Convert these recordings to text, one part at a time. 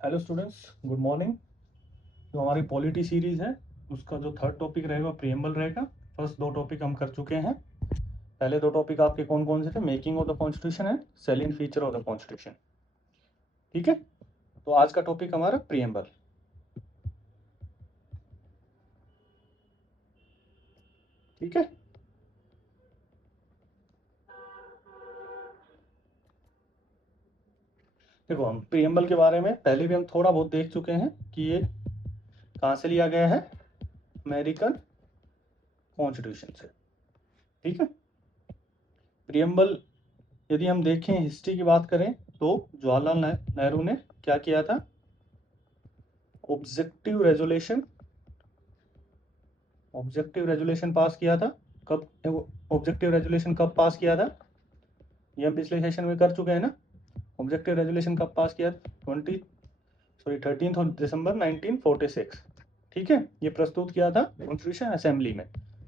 Hello students, good morning. जो हमारी polity series है उसका जो थर्ड टॉपिक रहेगा प्रीएम्बल रहेगा। फर्स्ट दो टॉपिक हम कर चुके हैं। पहले दो टॉपिक आपके कौन कौन से थे? Making of the constitution and selling feature of the constitution. ठीक है, तो आज का टॉपिक हमारा प्रीएम्बल। ठीक है, देखो हम प्रीएम्बल के बारे में पहले भी हम थोड़ा बहुत देख चुके हैं कि ये कहाँ से लिया गया है, अमेरिकन कॉन्स्टिट्यूशन से। ठीक है, प्रीएम्बल यदि हम देखें, हिस्ट्री की बात करें तो जवाहरलाल नेहरू ने क्या किया था? ऑब्जेक्टिव रेजोल्यूशन पास किया था। कब ऑब्जेक्टिव रेजोल्यूशन कब पास किया था? ये हम पिछले सेशन में कर चुके हैं ना। ऑब्जेक्टिव रेजोल्यूशन कब पास किया? 13 दिसंबर 1946। ठीक है, ये प्रस्तुत किया था कॉन्स्टिट्यूशन असेंबली में।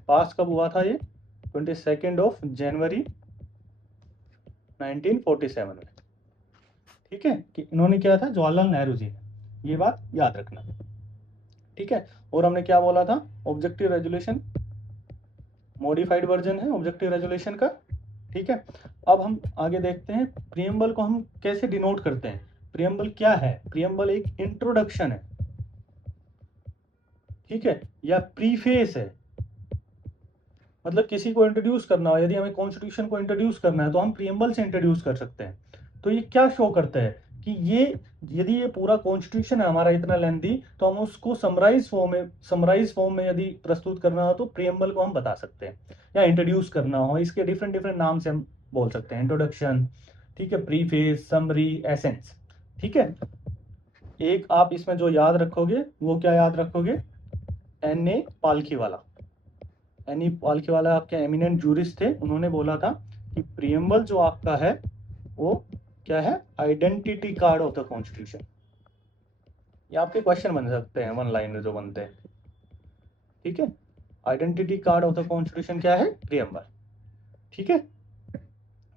पास कब हुआ था ये? 22 जनवरी 1947 में। ठीक है, कि इन्होंने किया था, जवाहरलाल नेहरू जी ने। ये बात याद रखना। ठीक है, और हमने क्या बोला था? ऑब्जेक्टिव रेजोल्यूशन मॉडिफाइड वर्जन है ऑब्जेक्टिव रेजोल्यूशन का। ठीक है, अब हम आगे देखते हैं प्रीएम्बल को हम कैसे डिनोट करते हैं। प्रीएम्बल क्या है? प्रीएम्बल एक इंट्रोडक्शन है, ठीक है, या प्रीफेस है। मतलब किसी को इंट्रोड्यूस करना हो, यदि हमें कॉन्स्टिट्यूशन को इंट्रोड्यूस करना है तो हम प्रीएम्बल से इंट्रोड्यूस कर सकते हैं। तो ये क्या शो करता है कि ये, यदि ये पूरा कॉन्स्टिट्यूशन है हमारा इतना लेंथी, तो हम उसको समराइज फॉर्म में यदि प्रस्तुत करना हो तो प्रीएम्बल को हम बता सकते हैं। या इंट्रोड्यूस करना हो, इसके डिफरेंट डिफरेंट नाम से हम बोल सकते हैं। इंट्रोडक्शन, ठीक है, प्रीफेस, समरी, एसेंस। ठीक है, एक आप इसमें जो याद रखोगे वो क्या याद रखोगे? N.A. पालखीवाला। N.A. पालखीवाला आपके एमिनेंट जूरिस्ट थे। उन्होंने बोला था कि प्रीएम्बल जो आपका है वो क्या है? Identity card of the constitution. ये आपके क्वेश्चन बन सकते हैं, वन लाइन जो बनते हैं। ठीक है, identity card of the constitution क्या है? प्रीएम्बल। ठीक है,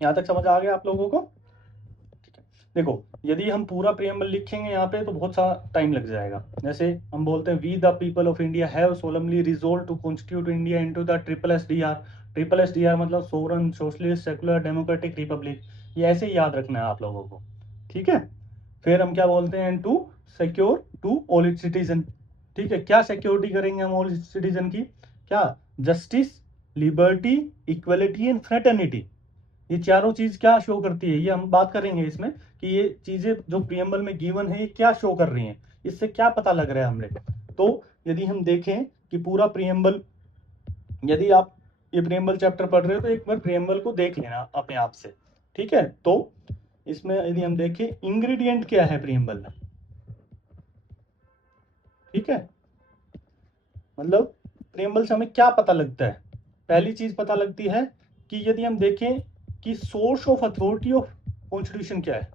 यहाँ तक समझ आ गया आप लोगों को? ठीक है, देखो यदि हम पूरा प्रीएम्बल लिखेंगे यहाँ पे तो बहुत सा टाइम लग जाएगा। जैसे हम बोलते हैं, we the people of India have solemnly resolve to constitute India into the triple SDR। Triple SDR मतलब sovereign, socialist, secular, democratic republic. ये ऐसे ही याद रखना है आप लोगों को। ठीक है, फिर हम क्या बोलते हैं? To secure to all its citizen. ठीक है, क्या सिक्योरिटी करेंगे हम ऑल सिटीजन की? क्या? Justice, liberty, equality and fraternity. ये चारों चीज क्या शो करती है, ये हम बात करेंगे इसमें कि ये चीजें जो प्रीएम्बल में गिवन है ये क्या शो कर रही हैं, इससे क्या पता लग रहा है हमने। तो यदि हम देखें कि पूरा प्रीएम्बल, यदि आप ये प्रीएम्बल चैप्टर पढ़ रहे हो तो एक बार प्रीएम्बल को देख लेना अपने आप से। ठीक है, तो इसमें यदि हम देखें इंग्रेडिएंट क्या है प्रीएम्बल में। ठीक है, मतलब प्रीएम्बल से हमें क्या पता लगता है? पहली चीज पता लगती है कि यदि हम देखें कि source of authority of constitution क्या है।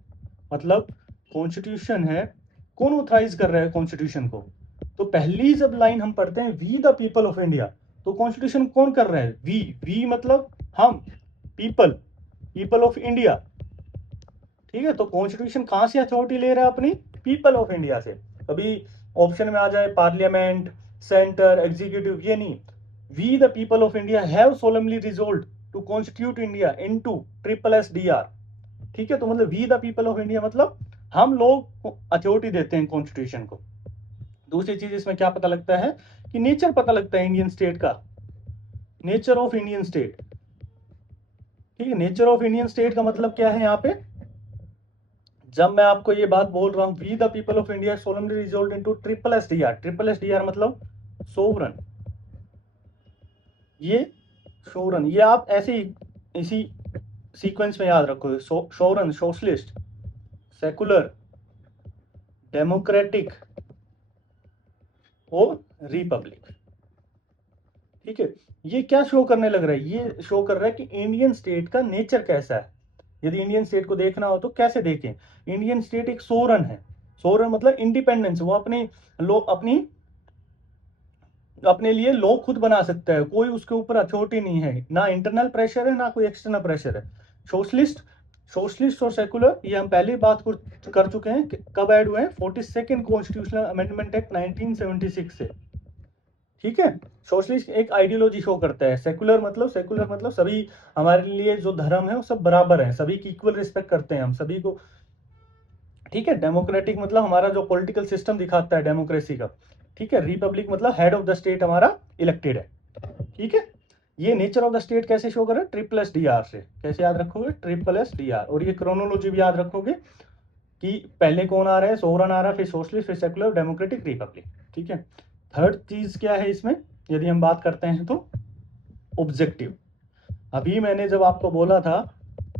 मतलब कॉन्स्टिट्यूशन है, कौन ऑथराइज कर रहा है कॉन्स्टिट्यूशन को? तो पहली जब लाइन हम पढ़ते हैं, we the people of India, तो कॉन्स्टिट्यूशन कौन कर रहा है? वी मतलब हम, पीपल, पीपल ऑफ इंडिया। ठीक है, तो कॉन्स्टिट्यूशन कहां से अथॉरिटी ले रहा है? अपनी पीपल ऑफ इंडिया से। कभी ऑप्शन में आ जाए पार्लियामेंट, सेंटर, एग्जीक्यूटिव, ये नहीं। We the people of India have solemnly resolve to constitute India into triple SDR। ठीक है, तो मतलब we the people of India मतलब हम लोग अथॉरिटी देते हैं कॉन्स्टिट्यूशन को। दूसरी चीज इसमें क्या पता लगता है कि नेचर पता लगता है इंडियन स्टेट का, नेचर ऑफ इंडियन स्टेट। ठीक है, नेचर ऑफ इंडियन स्टेट का मतलब क्या है? यहाँ पे जब मैं आपको ये बात बोल रहा हूं, we the people of India solemnly resolve into triple SDR। Triple SDR मतलब सोवरन, ये सोवरन, ये आप ऐसे ही इसी सीक्वेंस में याद रखो। सोवरन, सोशलिस्ट, सेकुलर, डेमोक्रेटिक और रिपब्लिक। ठीक है, ये क्या शो करने लग रहा है? ये शो कर रहा है कि इंडियन स्टेट का नेचर कैसा है। यदि इंडियन स्टेट को देखना हो तो कैसे देखें? इंडियन स्टेट एक सोवरन है। सोवरन मतलब इंडिपेंडेंस, वो अपने लोग अपने लिए लॉ खुद बना सकता है, कोई उसके ऊपर अथॉरिटी नहीं है, ना इंटरनल प्रेशर है ना कोई एक्सटर्नल प्रेशर है। सोशलिस्ट, सोशलिस्ट और सेकुलर ये हम पहले ही बात कर चुके हैं कि कब ऐड हुए हैं, 42nd कॉन्स्टिट्यूशनल अमेंडमेंट एक्ट 1976 से। ठीक है, सोशलिस्ट एक आइडियोलॉजी शो करता है, सेकुलर मतलब सभी, हमारे लिए जो धर्म है वो सब बराबर है, सभी की इक्वल रिस्पेक्ट करते हैं हम सभी को। ठीक है, डेमोक्रेटिक मतलब हमारा जो पॉलिटिकल सिस्टम दिखाता है डेमोक्रेसी का। ठीक है, रिपब्लिक मतलब हेड ऑफ द स्टेट हमारा इलेक्टेड है। ठीक है, ये नेचर ऑफ द स्टेट कैसे शो करें, ट्रिपल से। कैसे याद रखोगे, ट्रिपल और ये क्रोनोलॉजी भी याद रखोगे कि पहले कौन आ रहा है, सोवरन आ रहा है, फिर सोशलिस्ट, फिर सेकुलर, डेमोक्रेटिक, रिपब्लिक। ठीक है, थर्ड चीज क्या है इसमें, यदि हम बात करते हैं तो ऑब्जेक्टिव। अभी मैंने जब आपको बोला था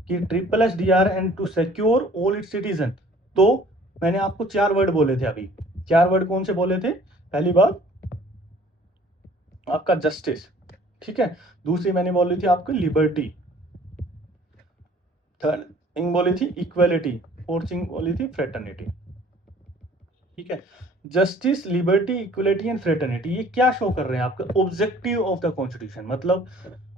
कि triple and to secure all its citizen, तो मैंने आपको 4 वर्ड बोले थे। अभी 4 वर्ड कौन से बोले थे, पहली बात आपका जस्टिस। ठीक है, दूसरी मैंने बोली थी आपको लिबर्टी, थर्ड थिंग बोली थी इक्वलिटी, फोर्थ थिंग बोली थी फ्रेटर्निटी। ठीक है, justice, liberty, equality and fraternity, ये क्या शो कर रहे हैं आपका ऑब्जेक्टिव ऑफ द कॉन्स्टिट्यूशन। मतलब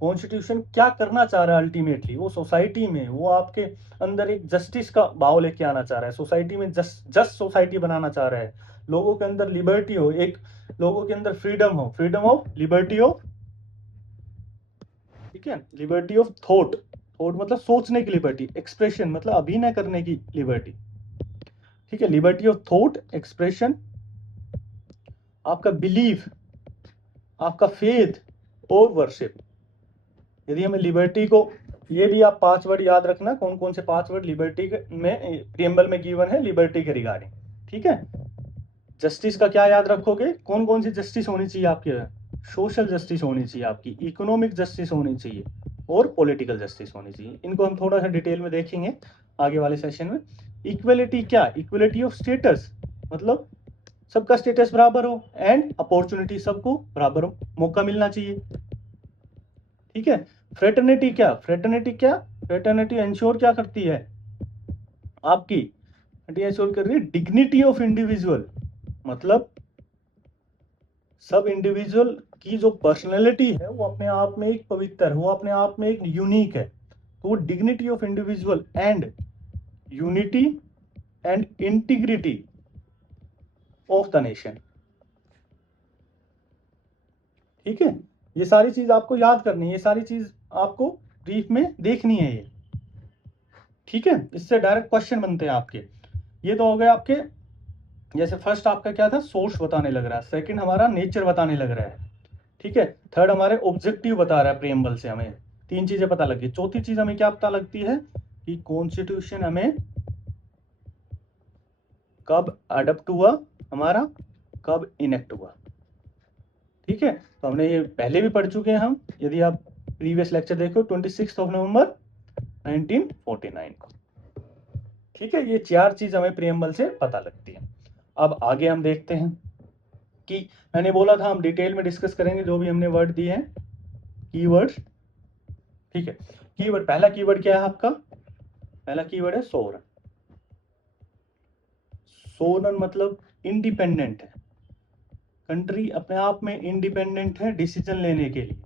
कॉन्स्टिट्यूशन क्या करना चाह रहा है अल्टीमेटली, वो सोसाइटी में, वो आपके अंदर एक जस्टिस का भाव लेके आना चाह रहा है, सोसाइटी में जस्ट सोसाइटी बनाना चाह रहा है, लोगों के अंदर लिबर्टी हो, एक लोगों के अंदर फ्रीडम हो, फ्रीडम ऑफ लिबर्टी ऑफ, ठीक है, लिबर्टी ऑफ थॉट, थॉट मतलब सोचने की लिबर्टी, एक्सप्रेशन मतलब अभिनय करने की लिबर्टी। ठीक है, लिबर्टी ऑफ थॉट, एक्सप्रेशन, आपका बिलीफ, आपका फेथ और वर्शिप। यदि हमें लिबर्टी को, ये भी आप 5 वर्ड याद रखना, कौन कौन से 5 वर्ड लिबर्टी में प्रीएम्बल में गिवन है लिबर्टी के रिगार्डिंग। ठीक है, जस्टिस का क्या याद रखोगे, कौन कौन सी जस्टिस होनी चाहिए आपके, सोशल जस्टिस होनी चाहिए आपकी, इकोनॉमिक जस्टिस होनी चाहिए और पॉलिटिकल जस्टिस होनी चाहिए। इनको हम थोड़ा सा डिटेल में देखेंगे आगे वाले सेशन में। इक्वलिटी क्या, इक्वलिटी ऑफ स्टेटस, मतलब सबका स्टेटस बराबर हो, एंड अपॉर्चुनिटी, सबको बराबर मौका मिलना चाहिए। ठीक है, फ्रेटर्निटी क्या, फ्रेटर्निटी इंश्योर क्या करती है आपकी, इंश्योर कर रही है डिग्निटी ऑफ इंडिविजुअल, मतलब सब इंडिविजुअल की जो पर्सनैलिटी है वो अपने आप में एक पवित्र, वो अपने आप में एक यूनिक है, तो वो dignity of individual and unity and integrity of the nation. ठीक है, ये सारी चीज आपको याद करनी है, ये सारी चीज आपको ब्रीफ में देखनी है ये। ठीक है, इससे डायरेक्ट क्वेश्चन बनते हैं आपके। ये तो हो गए आपके, जैसे फर्स्ट आपका क्या था, सोर्स बताने लग रहा है, सेकंड हमारा नेचर बताने लग रहा है। ठीक है, थर्ड हमारे ऑब्जेक्टिव बता रहा है प्रीएम्बल से, हमें 3 चीजें पता लग गई। चौथी चीज हमें क्या पता लगती है कि कॉन्स्टिट्यूशन हमें कब अडॉप्ट हुआ, हमारा कब इनेक्ट हुआ। ठीक है, तो हमने ये पहले भी पढ़ चुके हैं हम, यदि आप प्रीवियस लेक्चर देखो 26 नवंबर 1949 को। ठीक है, ये 4 चीज हमें प्रीएम्बल से पता लगती है। अब आगे हम देखते हैं कि मैंने बोला था हम डिटेल में डिस्कस करेंगे जो भी हमने वर्ड दिए हैं, कीवर्ड्स। ठीक है, कीवर्ड, पहला कीवर्ड क्या है आपका, पहला कीवर्ड है सोवरन। सोवरन मतलब इंडिपेंडेंट है, कंट्री अपने आप में इंडिपेंडेंट है डिसीजन लेने के लिए।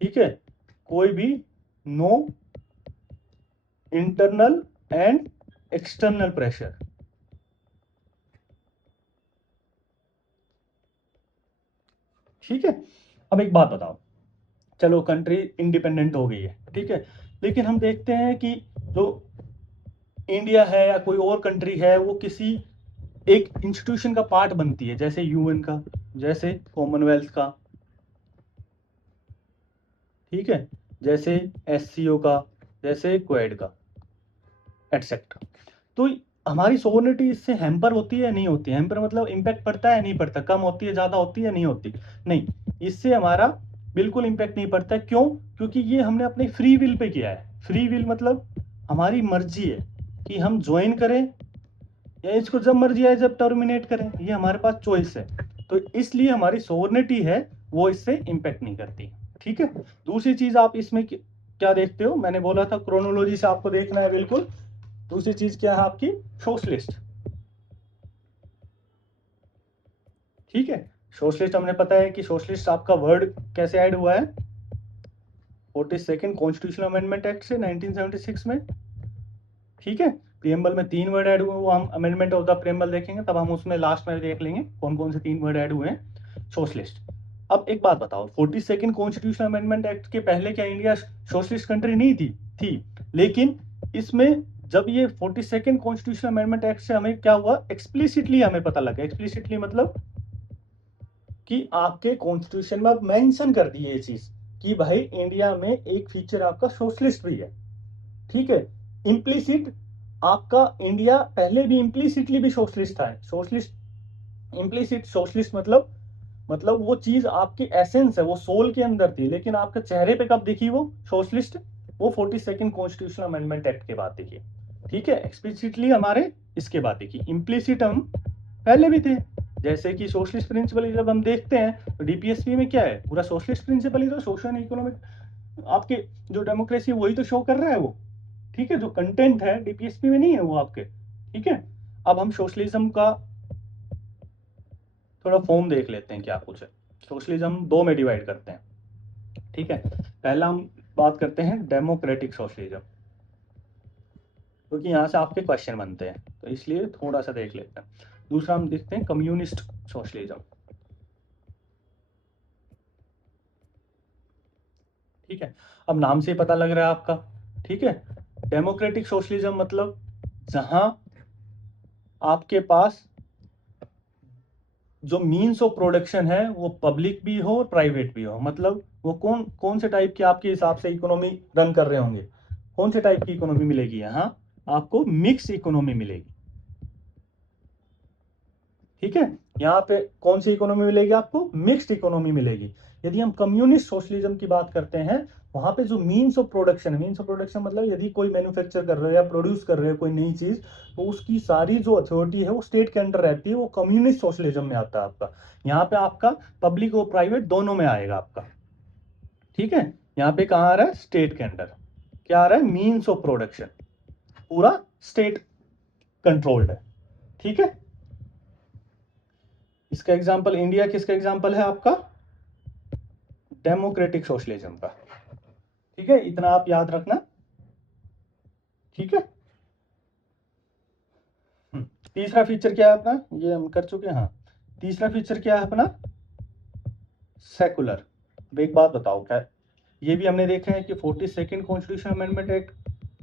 ठीक है, कोई भी no internal and external pressure. ठीक है, अब एक बात बताओ, चलो कंट्री इंडिपेंडेंट हो गई है, ठीक है, लेकिन हम देखते हैं कि जो इंडिया है या कोई और कंट्री है वो किसी एक इंस्टीट्यूशन का पार्ट बनती है, जैसे यूएन का, जैसे कॉमनवेल्थ का, ठीक है, जैसे एससीओ का, जैसे क्वेड का, एटसेट्रा। तो हमारी सोवरेनिटी इससे हैम्पर होती है नहीं होती, हैम्पर मतलब इम्पैक्ट पड़ता है नहीं पड़ता, कम होती है, ज़्यादा होती है नहीं होती, नहीं, इससे हमारा बिल्कुल इम्पैक्ट नहीं पड़ता। क्यों, क्योंकि ये हमने अपनी फ्री विल पे किया है। फ्री विल मतलब हमारी मर्जी है कि हम ज्वाइन करें या इसको जब मर्जी आए जब टर्मिनेट करें, ये हमारे पास चॉइस है, तो इसलिए हमारी सोवरेनिटी है वो इससे इम्पैक्ट नहीं करती। ठीक है, दूसरी चीज आप इसमें क्या देखते हो, मैंने बोला था क्रोनोलॉजी से आपको देखना है बिल्कुल। दूसरी चीज क्या है आपकी, सोशलिस्ट। ठीक है, सोशलिस्ट हमने पता है कि सोशलिस्ट आपका वर्ड कैसे ऐड हुआ है, 42nd कॉन्स्टिट्यूशनल अमेंडमेंट एक्ट से 1976 में, ठीक है। प्रियम्बल में 3 वर्ड ऐड हुए, वो हम अमेंडमेंट ऑफ द प्रियम्बल देखेंगे, तब हम उसमें लास्ट में देख लेंगे कौन कौन से 3 वर्ड ऐड हुए हैं। सोशलिस्ट। अब एक बात बताओ, 42nd कॉन्स्टिट्यूशनल अमेंडमेंट एक्ट के पहले क्या इंडिया सोशलिस्ट कंट्री नहीं थी, लेकिन इसमें जब ये 42nd कॉन्स्टिट्यूशनल अमेंडमेंट एक्ट से हमें क्या हुआ, एक्सप्लिसिटली हमें पता लगा। एक्सप्लिसिटली मतलब कि आपके कॉन्स्टिट्यूशन में आप मेंशन कर दिए ये चीज कि भाई इंडिया में एक फीचर आपका सोशलिस्ट भी है, ठीक है। इम्प्लिसिट आपका इंडिया पहले भी इम्प्लिसिटली भी सोशलिस्ट था। सोशलिस्ट इम्प्लिसिट सोशलिस्ट मतलब वो चीज आपकी एसेंस है, वो सोल के अंदर थी, लेकिन आपके चेहरे पे कब दिखी वो सोशलिस्ट, वो 42nd कॉन्स्टिट्यूशनल अमेंडमेंट एक्ट के बाद दिखी, ठीक है। एक्सप्लिसिटली हमारे इसके बाद दिखी, इम्प्लिसिट हम पहले भी थे। जैसे कि सोशलिस्ट प्रिंसिपल जब हम देखते हैं तो डीपीएसपी में क्या है, पूरा सोशलिस्ट प्रिंसिपल ही तो सोशल इकोनॉमिक आपके जो डेमोक्रेसी वही तो शो कर रहा है वो, ठीक है। जो कंटेंट है डीपीएसपी में नहीं है वो आपके, ठीक है। अब हम सोशलिज्म का थोड़ा फॉर्म देख लेते हैं क्या कुछ है। सोशलिज्म 2 में डिवाइड करते हैं, ठीक है। पहला हम बात करते हैं डेमोक्रेटिक सोशलिज्म, क्योंकि यहाँ से आपके क्वेश्चन बनते हैं तो इसलिए थोड़ा सा देख लेते हैं। दूसरा हम देखते हैं कम्युनिस्ट सोशलिज्म, ठीक है। अब नाम से ही पता लग रहा है आपका, ठीक है। डेमोक्रेटिक सोशलिज्म मतलब जहां आपके पास जो मीन्स ऑफ प्रोडक्शन है वो पब्लिक भी हो और प्राइवेट भी हो। मतलब वो कौन कौन से टाइप की आपके हिसाब से इकोनॉमी रन कर रहे होंगे, कौन से टाइप की इकोनॉमी मिलेगी, यहाँ आपको मिक्स इकोनॉमी मिलेगी, ठीक है। यहाँ पे कौन सी इकोनॉमी मिलेगी आपको, मिक्स्ड इकोनॉमी मिलेगी। यदि हम कम्युनिस्ट सोशलिज्म की बात करते हैं, वहां पे जो मीन्स ऑफ प्रोडक्शन है, मीन्स ऑफ प्रोडक्शन मतलब यदि कोई मैन्युफैक्चर कर रहे हो या प्रोड्यूस कर रहे हो कोई नई चीज, तो उसकी सारी जो अथॉरिटी है वो स्टेट के अंडर रहती है, वो कम्युनिस्ट सोशलिज्म में आता है आपका। यहाँ पे आपका पब्लिक और प्राइवेट दोनों में आएगा आपका, ठीक है। यहाँ पे कहाँ आ रहा है, स्टेट के अंडर क्या आ रहा है, मीन्स ऑफ प्रोडक्शन पूरा स्टेट कंट्रोल्ड है, ठीक है। इसका एग्जाम्पल इंडिया किसका एग्जाम्पल है आपका, डेमोक्रेटिक सोशलिज्म का, ठीक है। इतना आप याद रखना, ठीक है। तीसरा फीचर क्या है अपना, ये हम कर चुके हैं, हाँ। तीसरा फीचर क्या है अपना, सेकुलर। अब एक बात बताओ, क्या ये भी हमने देखा है कि 42nd कॉन्स्टिट्यूशन अमेंडमेंट एक्ट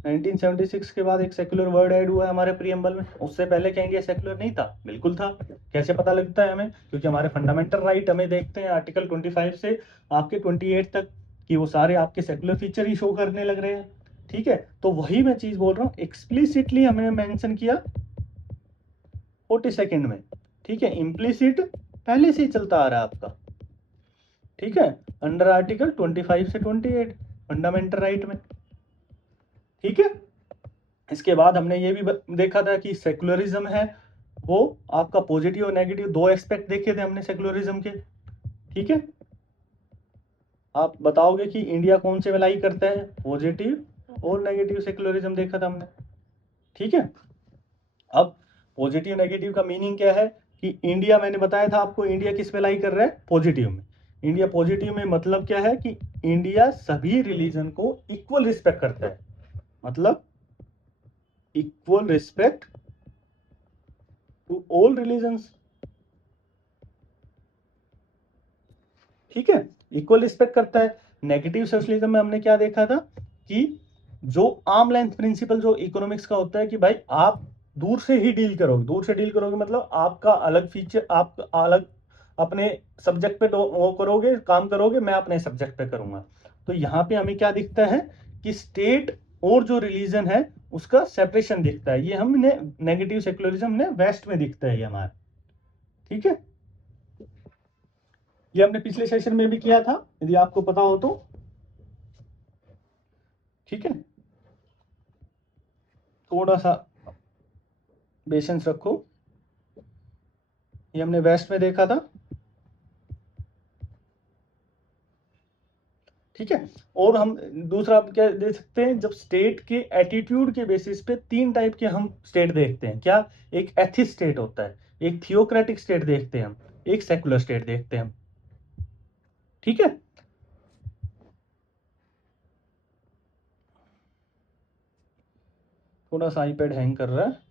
1976 के बाद एक सेकुलर वर्ड ऐड हुआ है हमारे प्रीएम्बल में। उससे पहले क्या इंडिया सेकुलर नहीं था, बिल्कुल था। कैसे पता लगता है हमें, क्योंकि हमारे फंडामेंटल राइट हमें देखते हैं आर्टिकल 25 से आपके 28 तक कि वो सारे आपके सेकुलर फीचर ही शो करने लग रहे हैं, ठीक है। तो वही मैं चीज बोल रहा हूँ, एक्सप्लिसिटली हमने मेंशन किया 42nd में, ठीक है। इम्प्लिसिट पहले से ही चलता आ रहा है आपका, ठीक है, अंडर आर्टिकल 25 से 28 फंडामेंटल राइट में, ठीक है। इसके बाद हमने ये भी देखा था कि सेकुलरिज्म है वो आपका पॉजिटिव और नेगेटिव दो एस्पेक्ट देखे थे हमने सेकुलरिज्म के, ठीक है। आप बताओगे कि इंडिया कौन से में लाई करता है, पॉजिटिव और नेगेटिव सेकुलरिज्म देखा था हमने, ठीक है। अब पॉजिटिव नेगेटिव का मीनिंग क्या है कि इंडिया, मैंने बताया था आपको, इंडिया किस पे लाई कर रहा है, पॉजिटिव में। इंडिया पॉजिटिव में मतलब क्या है कि इंडिया सभी रिलीजन को इक्वल रिस्पेक्ट करता है, मतलब equal respect to all religions, ठीक है, इक्वल रिस्पेक्ट करता है। नेगेटिव सोशलिज्म में हमने क्या देखा था कि जो आर्म लेंथ प्रिंसिपल जो इकोनॉमिक्स का होता है कि भाई आप दूर से ही डील करोगे, दूर से डील करोगे मतलब आपका अलग फीचर, आप अलग अपने सब्जेक्ट पे वो करोगे, काम करोगे, मैं अपने सब्जेक्ट पे करूंगा। तो यहाँ पे हमें क्या दिखता है कि स्टेट और जो रिलीजन है उसका सेपरेशन दिखता है। ये हमने नेगेटिव सेकुलरिज्म ने वेस्ट में दिखता है ये हमारा, ठीक है। ये हमने पिछले सेशन में भी किया था, यदि आपको पता हो तो, ठीक है। थोड़ा सा पेशेंस रखो, ये हमने वेस्ट में देखा था, ठीक है। और हम दूसरा आप क्या देख सकते हैं, जब स्टेट के एटीट्यूड के बेसिस पे 3 टाइप के हम स्टेट देखते हैं, क्या, एक एथिस्ट स्टेट होता है, एक थियोक्रेटिक स्टेट देखते हैं हम, एक सेकुलर स्टेट देखते हैं हम, ठीक है। थोड़ा सा आईपैड हैंग कर रहा है।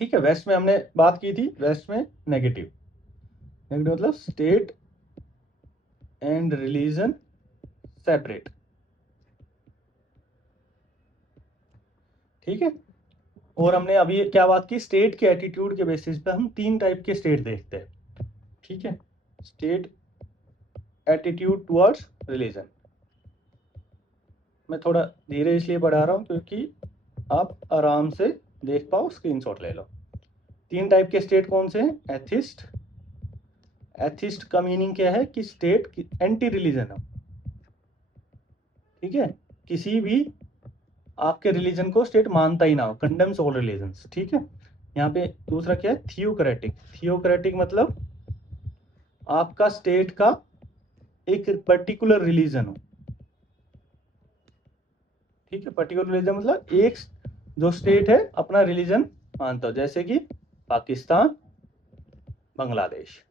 ठीक है, वेस्ट में हमने बात की थी, वेस्ट में नेगेटिव, नेगेटिव मतलब स्टेट एंड रिलीजन सेपरेट। ठीक है, और हमने अभी क्या बात की, स्टेट के एटीट्यूड के बेसिस पे हम 3 टाइप के स्टेट देखते हैं। ठीक है, स्टेट एटीट्यूड टुवर्ड्स रिलीजन। मैं थोड़ा धीरे इसलिए बढ़ा रहा हूँ क्योंकि आप आराम से देख पाओ, स्क्रीनशॉट ले लो। 3 टाइप के स्टेट कौन से हैं? एथिस्ट, एथिस्ट का मीनिंग क्या है कि स्टेट एंटी रिलीजन हो। ठीक है, किसी भी आपके रिलीजन को स्टेट मानता ही ना हो, कंडेम्स ऑल रिलीजन्स। ठीक है, यहाँ पे दूसरा क्या है? थियोक्रेटिक। थियोक्रेटिक मतलब आपका स्टेट का एक पर्टिकुलर रिलीजन हो। ठीक है, पर्टिकुलर रिलीजन मतलब एक जो स्टेट है अपना रिलीजन मानता हो, जैसे कि पाकिस्तान, बांग्लादेश।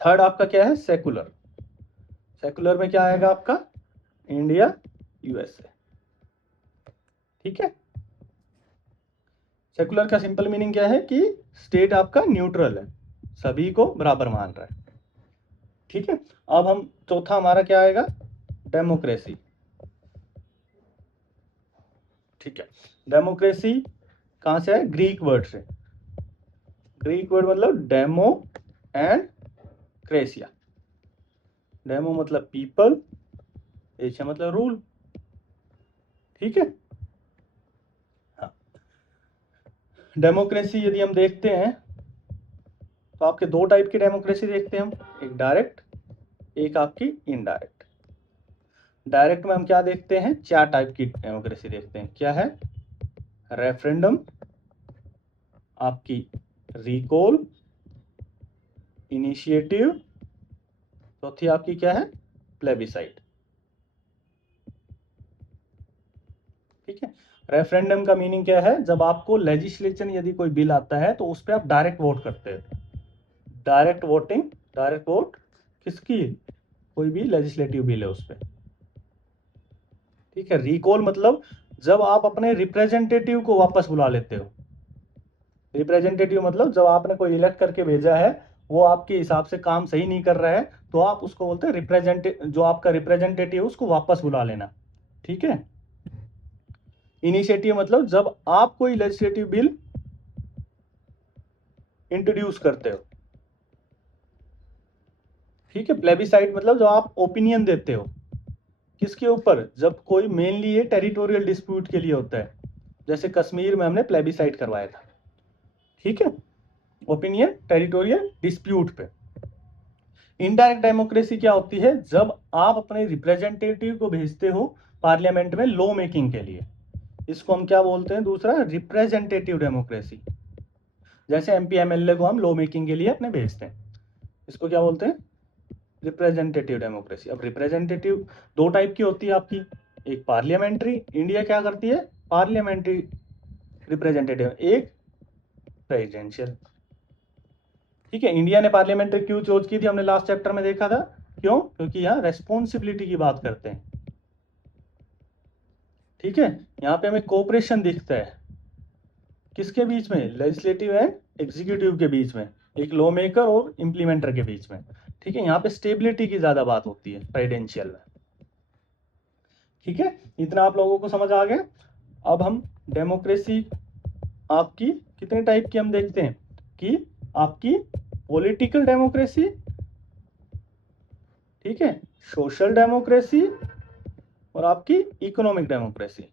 थर्ड आपका क्या है? सेकुलर। सेकुलर में क्या आएगा आपका? India, USA. ठीक है, सेकुलर का सिंपल मीनिंग क्या है कि स्टेट आपका न्यूट्रल है, सभी को बराबर मान रहा है। ठीक है, अब हम चौथा हमारा क्या आएगा? डेमोक्रेसी। ठीक है, डेमोक्रेसी कहां से है? ग्रीक वर्ड से। ग्रीक वर्ड मतलब डेमो एंड क्रेसिया। डेमो मतलब पीपल, क्रेसिया मतलब रूल। ठीक है, हाँ। डेमोक्रेसी यदि हम देखते हैं तो आपके 2 टाइप की डेमोक्रेसी देखते हैं हम, एक डायरेक्ट, एक आपकी इनडायरेक्ट। डायरेक्ट में हम क्या देखते हैं? 4 टाइप की डेमोक्रेसी देखते हैं। क्या है? रेफरेंडम, आपकी रिकॉल, इनिशिएटिव, चौथी आपकी क्या है? प्लेबिसाइड। ठीक है, रेफरेंडम का मीनिंग क्या है? जब आपको लेजिस्लेशन यदि कोई बिल आता है तो उस पर आप डायरेक्ट वोट करते हैं। डायरेक्ट वोटिंग, डायरेक्ट वोट किसकी? कोई भी लेजिस्लेटिव बिल है उस पर। ठीक है, रिकॉल मतलब जब आप अपने रिप्रेजेंटेटिव को वापस बुला लेते हो। रिप्रेजेंटेटिव मतलब जब आपने कोई इलेक्ट करके भेजा है, वो आपके हिसाब से काम सही नहीं कर रहा है, तो आप उसको बोलते हैं रिप्रेजेंटेटिव, जो आपका रिप्रेजेंटेटिव है उसको वापस बुला लेना। ठीक है, इनिशिएटिव मतलब जब आप कोई लेजिस्लेटिव बिल इंट्रोड्यूस करते हो। ठीक है, प्लेबिसाइड मतलब जो आप ओपिनियन देते हो किसके ऊपर? जब कोई मेनली ये टेरिटोरियल डिस्प्यूट के लिए होता है, जैसे कश्मीर में हमने प्लेबिसाइड करवाया था। ठीक है, ओपिनियन टेरिटोरियल डिस्प्यूट पे। इनडायरेक्ट डेमोक्रेसी क्या होती है? जब आप अपने रिप्रेजेंटेटिव को भेजते हो पार्लियामेंट में लॉ मेकिंग के लिए, इसको हम क्या बोलते हैं? दूसरा रिप्रेजेंटेटिव डेमोक्रेसी। जैसे एमपी एमएलए को हम लॉ मेकिंग के लिए अपने भेजते हैं, इसको क्या बोलते हैं? Representative democracy. अब रिप्रेजेंटेटिव 2 टाइप की होती है आपकी, एक पार्लियामेंट्री, इंडिया क्या करती है? पार्लियामेंट्री रिप्रेजेंटेटिव, एक प्रेसिडेंशियल। ठीक है, इंडिया ने पार्लियामेंट्री क्यों चूज की थी? हमने लास्ट चैप्टर में देखा था। क्यों? क्योंकि यहाँ रेस्पॉन्सिबिलिटी की बात करते हैं। ठीक है, यहाँ पे हमें कोऑपरेशन दिखता है किसके बीच में? लेजिस्लेटिव एंड एग्जीक्यूटिव के बीच में, एक लॉ मेकर और इम्प्लीमेंटर के बीच में। ठीक है, यहाँ पे स्टेबिलिटी की ज्यादा बात होती है प्रेसिडेंशियल में। ठीक है, इतना आप लोगों को समझ आ गया। अब हम डेमोक्रेसी आपकी कितने टाइप की हम देखते हैं कि आपकी पॉलिटिकल डेमोक्रेसी, ठीक है, सोशल डेमोक्रेसी और आपकी इकोनॉमिक डेमोक्रेसी।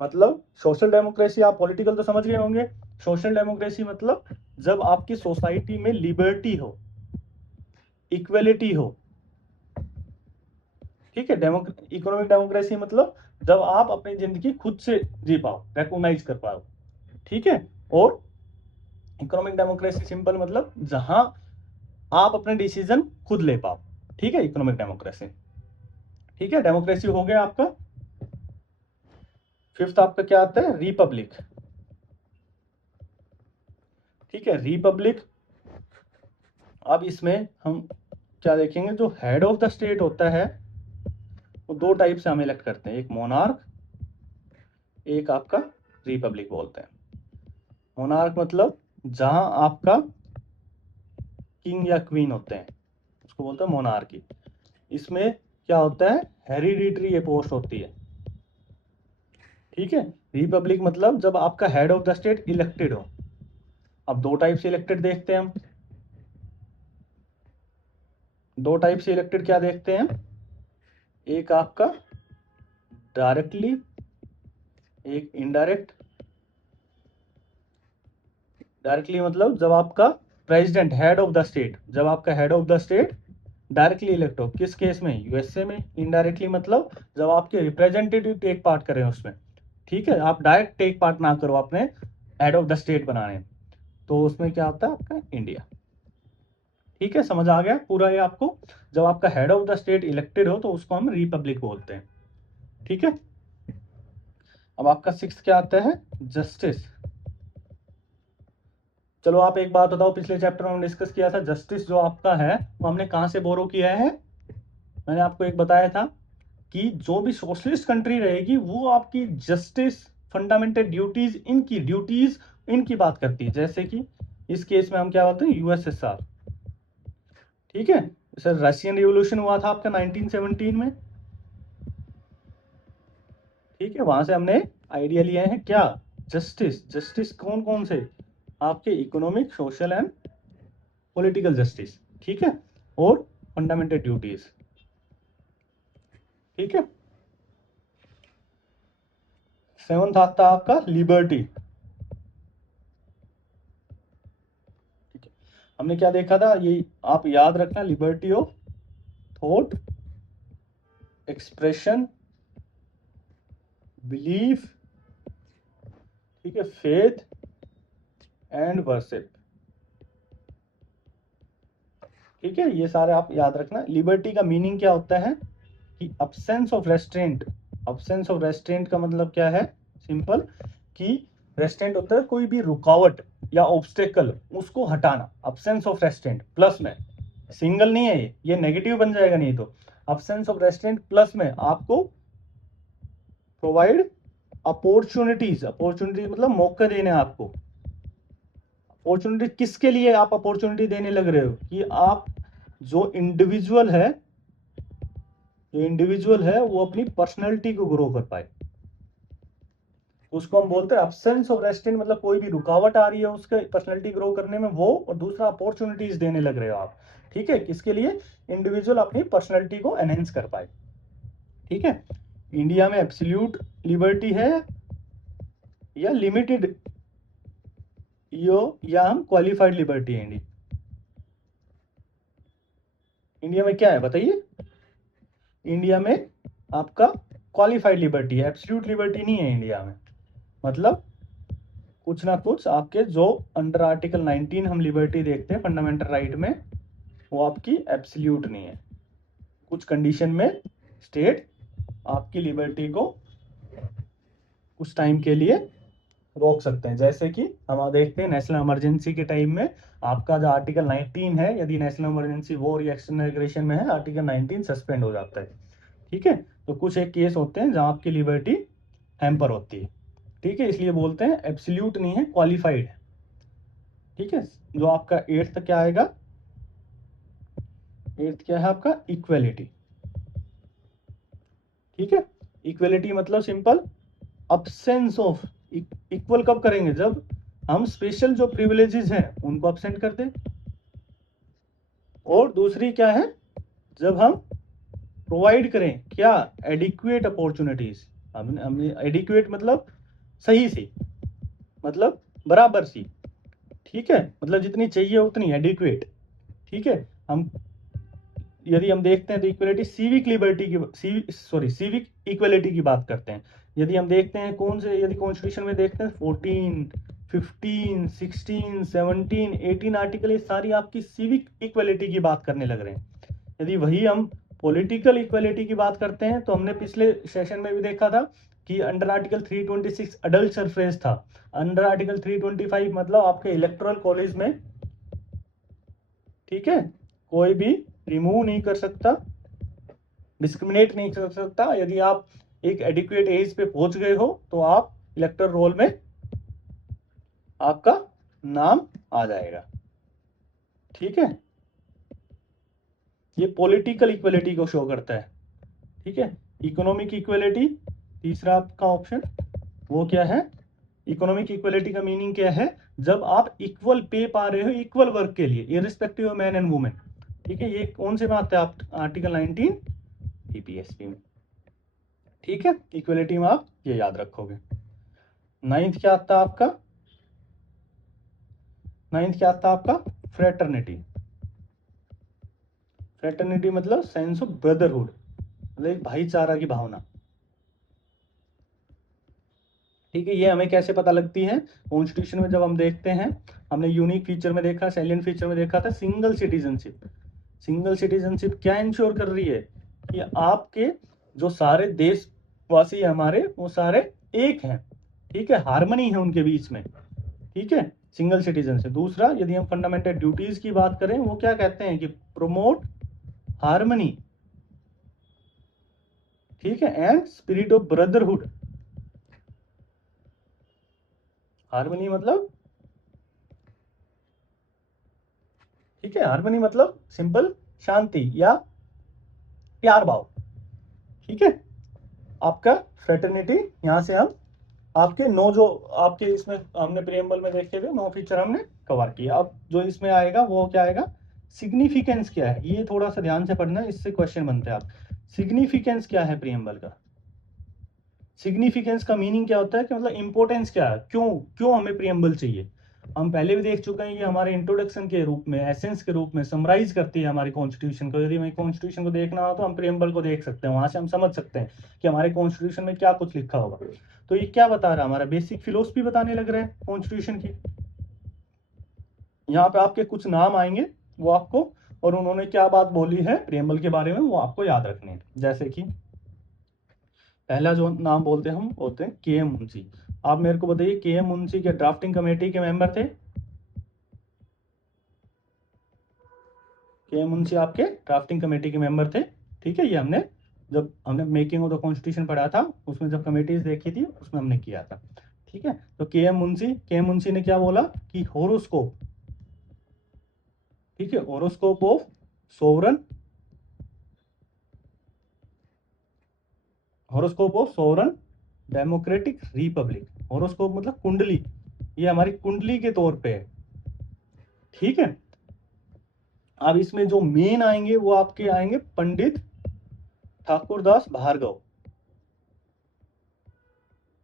मतलब सोशल डेमोक्रेसी, आप पॉलिटिकल तो समझ गए होंगे। सोशल डेमोक्रेसी मतलब जब आपकी सोसाइटी में लिबर्टी हो, इक्वलिटी हो। ठीक है, इकोनॉमिक डेमोक्रेसी मतलब जब आप अपनी जिंदगी खुद से जी पाओ, रिकॉग्नाइज कर पाओ। ठीक है, और इकोनॉमिक डेमोक्रेसी सिंपल मतलब जहां आप अपने डिसीजन खुद ले पाओ। ठीक है, इकोनॉमिक डेमोक्रेसी। ठीक है, डेमोक्रेसी हो गया आपका। फिफ्थ आपका क्या आता है, रिपब्लिक। ठीक है, रिपब्लिक। अब इसमें हम क्या देखेंगे, जो हेड ऑफ द स्टेट होता है वो दो टाइप से हम इलेक्ट करते हैं, एक मोनार्क, एक आपका रिपब्लिक बोलते हैं। मोनार्क मतलब जहां आपका किंग या क्वीन होते हैं उसको बोलते हैं मोनार्की। इसमें क्या होता है, हेरिडिटरी ये पोस्ट होती है। ठीक है, रिपब्लिक मतलब जब आपका head of the state elected हो। अब दो टाइप से इलेक्टेड देखते हैं हम, दो टाइप से इलेक्टेड क्या देखते हैं, एक आपका डायरेक्टली, एक इनडायरेक्ट। डायरेक्टली मतलब जब आपका president head of the state, जब आपका head of the state directly elect हो, किस केस में, यूएसए में। इनडायरेक्टली मतलब जब आपके रिप्रेजेंटेटिव टेक पार्ट करें उसमें। ठीक है, आप डायरेक्ट टेक पार्ट ना करो अपने हेड ऑफ द स्टेट बनाने, तो उसमें क्या होता है आपका इंडिया। ठीक है, समझ आ गया पूरा ये आपको। जब आपका head of the state elected हो तो उसको हम रिपब्लिक बोलते हैं। ठीक है, अब आपका सिक्स्थ क्या आता है, जस्टिस। चलो आप एक बात बताओ, पिछले चैप्टर में हमने डिस्कस किया था जस्टिस जो आपका है वो हमने कहां से बोरो किया है। मैंने आपको एक बताया था कि जो भी सोशलिस्ट कंट्री रहेगी वो आपकी जस्टिस, फंडामेंटल ड्यूटीज इनकी बात करती है। जैसे कि इस केस में हम क्या बोलते हैं, यूएसएसआर। ठीक है, सर रशियन रिवॉल्यूशन हुआ था आपका 1917 में। ठीक है, वहां से हमने आइडिया लिया है क्या, जस्टिस। जस्टिस कौन कौन से, आपके economic, social and political justice. ठीक है, और फंडामेंटल ड्यूटीज। ठीक है, सेवंथ आता आपका लिबर्टी। ठीक है, हमने क्या देखा था, ये आप याद रखना, liberty of thought, expression, belief, ठीक है, फेथ एंड वर्शिप। ठीक है, ये सारे आप याद रखना। लिबर्टी का मीनिंग क्या होता है कि absence of restaurant. Absence of restaurant का मतलब क्या है, सिंपल, कि रेस्ट्रेंट होता है कोई भी रुकावट या ऑब्स्टेकल, उसको हटाना। अब्सेंस ऑफ रेस्ट्रेंट प्लस में, सिंगल नहीं है ये नेगेटिव बन जाएगा नहीं तो। अब्सेंस ऑफ रेस्ट्रेंट प्लस में आपको प्रोवाइड अपॉर्चुनिटीज। अपॉर्चुनिटी मतलब मौके देने आपको। अपॉर्चुनिटी किसके लिए आप अपॉर्चुनिटी देने लग रहे हो, कि आप जो इंडिविजुअल है, वो अपनी पर्सनैलिटी को ग्रो कर पाए, उसको हम बोलते हैं अब्सेंस ऑफ रेस्ट्रेंट। मतलब कोई भी रुकावट आ रही है उसके पर्सनैलिटी ग्रो करने में वो, और दूसरा अपॉर्चुनिटीज देने लग रहे हो आप। ठीक है, किसके लिए, इंडिविजुअल अपनी पर्सनैलिटी को एनहेंस कर पाए। ठीक है, इंडिया में एब्सोल्यूट लिबर्टी है या लिमिटेड, या हम क्वालिफाइड लिबर्टी है। इंडिया में क्या है बताइए, इंडिया में आपका क्वालिफाइड लिबर्टी है, एब्सोल्यूट लिबर्टी नहीं है इंडिया में। मतलब कुछ ना कुछ आपके जो अंडर आर्टिकल 19 हम लिबर्टी देखते हैं फंडामेंटल राइट में, वो आपकी एब्सोल्यूट नहीं है। कुछ कंडीशन में स्टेट आपकी लिबर्टी को कुछ टाइम के लिए रोक सकते हैं। जैसे कि हम देखते हैं नेशनल इमरजेंसी के टाइम में आपका जो आर्टिकल 19 है, यदि नेशनल इमरजेंसी वॉर या एक्सटर्नल एग्रेशन में है, आर्टिकल 19 सस्पेंड हो जाता है। ठीक है, तो कुछ एक केस होते हैं जहां आपकी लिबर्टी हैम्पर होती है। ठीक है, इसलिए बोलते हैं एब्सोल्यूट नहीं है, क्वालिफाइड है। ठीक है, जो आपका एट्थ क्या आएगा, एट्थ क्या है आपका, इक्वेलिटी। ठीक है, इक्वेलिटी मतलब सिंपल, अब्सेंस ऑफ, इक्वल कब करेंगे, जब हम स्पेशल जो प्रिविलेजेस हैं उनको अब्सेंट कर दें, और दूसरी क्या है, जब हम प्रोवाइड करें क्या, एडिक्वेट अपॉर्चुनिटीज। हमने एडिक्वेट मतलब सही सी, मतलब बराबर सी। ठीक है, मतलब जितनी चाहिए उतनी एडिक्वेट। ठीक है, हम यदि हम देखते हैं तो इक्वलिटी सिविक लिबर्टी की, सिविक इक्वलिटी की बात करते हैं। यदि हम देखते हैं कौन से, यदि कॉन्स्टिट्यूशन में देखते हैं 14, 15, 16, 17, 18 आर्टिकल, ये सारी आपकी सिविक इक्वलिटी की बात करने लग रहे हैं। यदि वही हम पॉलिटिकल इक्वलिटी की बात करते हैं तो हमने पिछले सेशन में भी देखा था कि अंडर आर्टिकल 326 अडल्ट सरफेस था, अंडर आर्टिकल 325 मतलब आपके इलेक्टोरल कॉलेज में, ठीक है, कोई भी रिमूव नहीं कर सकता, डिस्क्रिमिनेट नहीं कर सकता। यदि आप एक एडिक्वेट एज पे पहुंच गए हो तो आप इलेक्टोरल रोल में आपका नाम आ जाएगा, ठीक है। ये पॉलिटिकल इक्वलिटी को शो करता है, ठीक है। इकोनॉमिक इक्वलिटी तीसरा आपका ऑप्शन, वो क्या है, इकोनॉमिक इक्वलिटी का मीनिंग क्या है, जब आप इक्वल पे पा रहे हो इक्वल वर्क के लिए irrespective of man and women, ठीक है। ये कौन से में आता है, आप आर्टिकल 19 बीपीएसपी में, ठीक है। इक्वलिटी में आप ये याद रखोगे। नाइन्थ क्या आता है आपका, नाइन्थ क्या आता है आपका, फ्रेटर्निटी। फ्रेटर्निटी मतलब सेंस ऑफ ब्रदरहुड, मतलब एक भाईचारा की भावना, ठीक है। ये हमें कैसे पता लगती है, कॉन्स्टिट्यूशन में जब हम देखते हैं, हमने यूनिक फीचर में देखा, सैलिएंट फीचर में देखा था सिंगल सिटीजनशिप। सिंगल सिटीजनशिप क्या इंश्योर कर रही है कि आपके जो सारे देशवासी हमारे वो सारे एक हैं, ठीक है, हार्मनी है उनके बीच में, ठीक है, सिंगल सिटीजन से। दूसरा, यदि हम फंडामेंटल ड्यूटीज की बात करें, वो क्या कहते हैं कि प्रोमोट हार्मनी, ठीक है, and spirit of brotherhood. Harmony मतलब, ठीक है, हार्मनी मतलब सिंपल शांति या प्यार भाव, ठीक है। आपका फ्रेटर्निटी, यहां से हम आपके नौ जो आपके इसमें हमने प्रीएम्बल में देखे थे 9 फीचर हमने कवर किया। अब जो इसमें आएगा वो क्या आएगा, सिग्निफिकेंस क्या है, ये थोड़ा सा ध्यान से पढ़ना, इससे क्वेश्चन बनते हैं। आप सिग्निफिकेंस क्या है प्रीएम्बल का, सिग्निफिकेंस का मीनिंग क्या होता है कि मतलब इंपॉर्टेंस क्या है, क्यों क्यों हमें प्रीएम्बल चाहिए। हम पहले भी देख चुके हैं, ये हमारे इंट्रोडक्शन के रूप में, एसेंस के रूप में समराइज करती है हमारी कॉन्स्टिट्यूशन को। यदि हमें कॉन्स्टिट्यूशन को देखना हो तो हम प्रीएम्बल को देख सकते हैं, वहां से हम समझ सकते हैं कि हमारे कॉन्स्टिट्यूशन में क्या कुछ लिखा होगा। तो ये क्या बता रहा है, हमारा बेसिक फिलोसफी बताने लग रहा है कॉन्स्टिट्यूशन की। यहाँ पे आपके कुछ नाम आएंगे वो आपको, और उन्होंने क्या बात बोली है प्रीएम्बल के बारे में वो आपको याद रखने हैं। जैसे कि पहला जो नाम बोलते हैं हम बोलते हैं के एम मुंशी। आप मेरे को बताइए, के एम मुंशी के ड्राफ्टिंग कमेटी के मेंबर थे, के एम मुंशी आपके ड्राफ्टिंग कमेटी के मेंबर थे, ठीक है। ये हमने जब हमने मेकिंग ऑफ द कॉन्स्टिट्यूशन पढ़ा था उसमें जब कमेटीज देखी थी उसमें हमने किया था, ठीक है। तो के एम मुंशी ने क्या बोला कि होरोस्कोप, ठीक है, horoscope of sovereign, horoscope of sovereign democratic Republic. Horoscope मतलब कुंडली, ये हमारी कुंडली के तौर पे है, ठीक है। अब इसमें जो मेन आएंगे वो आपके आएंगे पंडित ठाकुरदास भार्गव,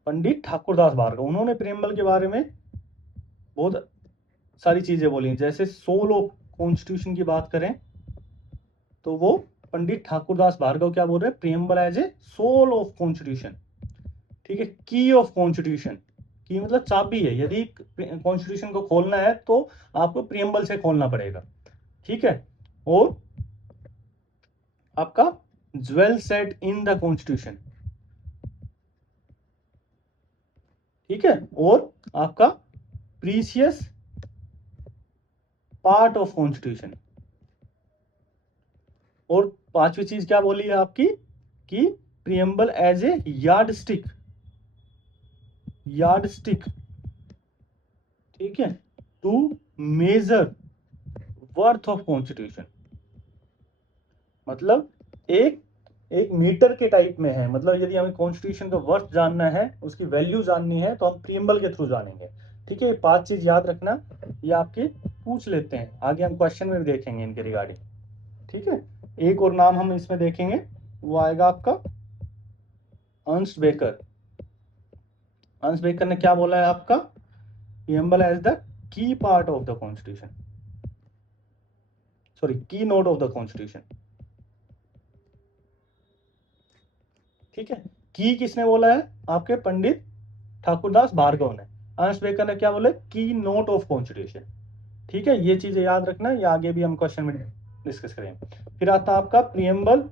पंडित ठाकुरदास भार्गव। उन्होंने प्रीएम्बल के बारे में बहुत सारी चीजें बोली, जैसे सोल ऑफ कॉन्स्टिट्यूशन की बात करें तो वो पंडित ठाकुरदास भार्गव क्या बोल रहे हैं, preamble as a soul of constitution, ठीक है। की ऑफ कॉन्स्टिट्यूशन, की मतलब चाबी है, यदि कॉन्स्टिट्यूशन को खोलना है तो आपको प्रीएम्बल से खोलना पड़ेगा, ठीक है। और आपका jewel set in the constitution, ठीक है। और आपका प्रीसियस पार्ट ऑफ कॉन्स्टिट्यूशन। और पांचवी चीज क्या बोली है आपकी कि preamble as a yardstick, yardstick, ठीक है, to measure worth of constitution. मतलब एक एक मीटर के टाइप में है, मतलब यदि हमें कॉन्स्टिट्यूशन का वर्थ जानना है, उसकी वैल्यू जाननी है तो हम प्रीएम्बल के थ्रू जानेंगे, ठीक है। 5 चीज याद रखना, ये आपके पूछ लेते हैं, आगे हम क्वेश्चन में भी देखेंगे इनके रिगार्डिंग, ठीक है। एक और नाम हम इसमें देखेंगे, वो आएगा आपका अर्नस्ट बेकर। अर्नस्ट बेकर ने क्या बोला है आपका, preamble as the key part of the constitution, sorry keynote of the constitution, ठीक है। की किसने बोला है, आपके पंडित ठाकुरदास भार्गव ने। अर्नस्ट बेकर ने क्या बोला, की नोट ऑफ कॉन्स्टिट्यूशन, ठीक है। ये चीजें याद रखना, ये आगे भी हम क्वेश्चन में डिस्कस करेंगे। फिर आता है आपका प्रीएम्बल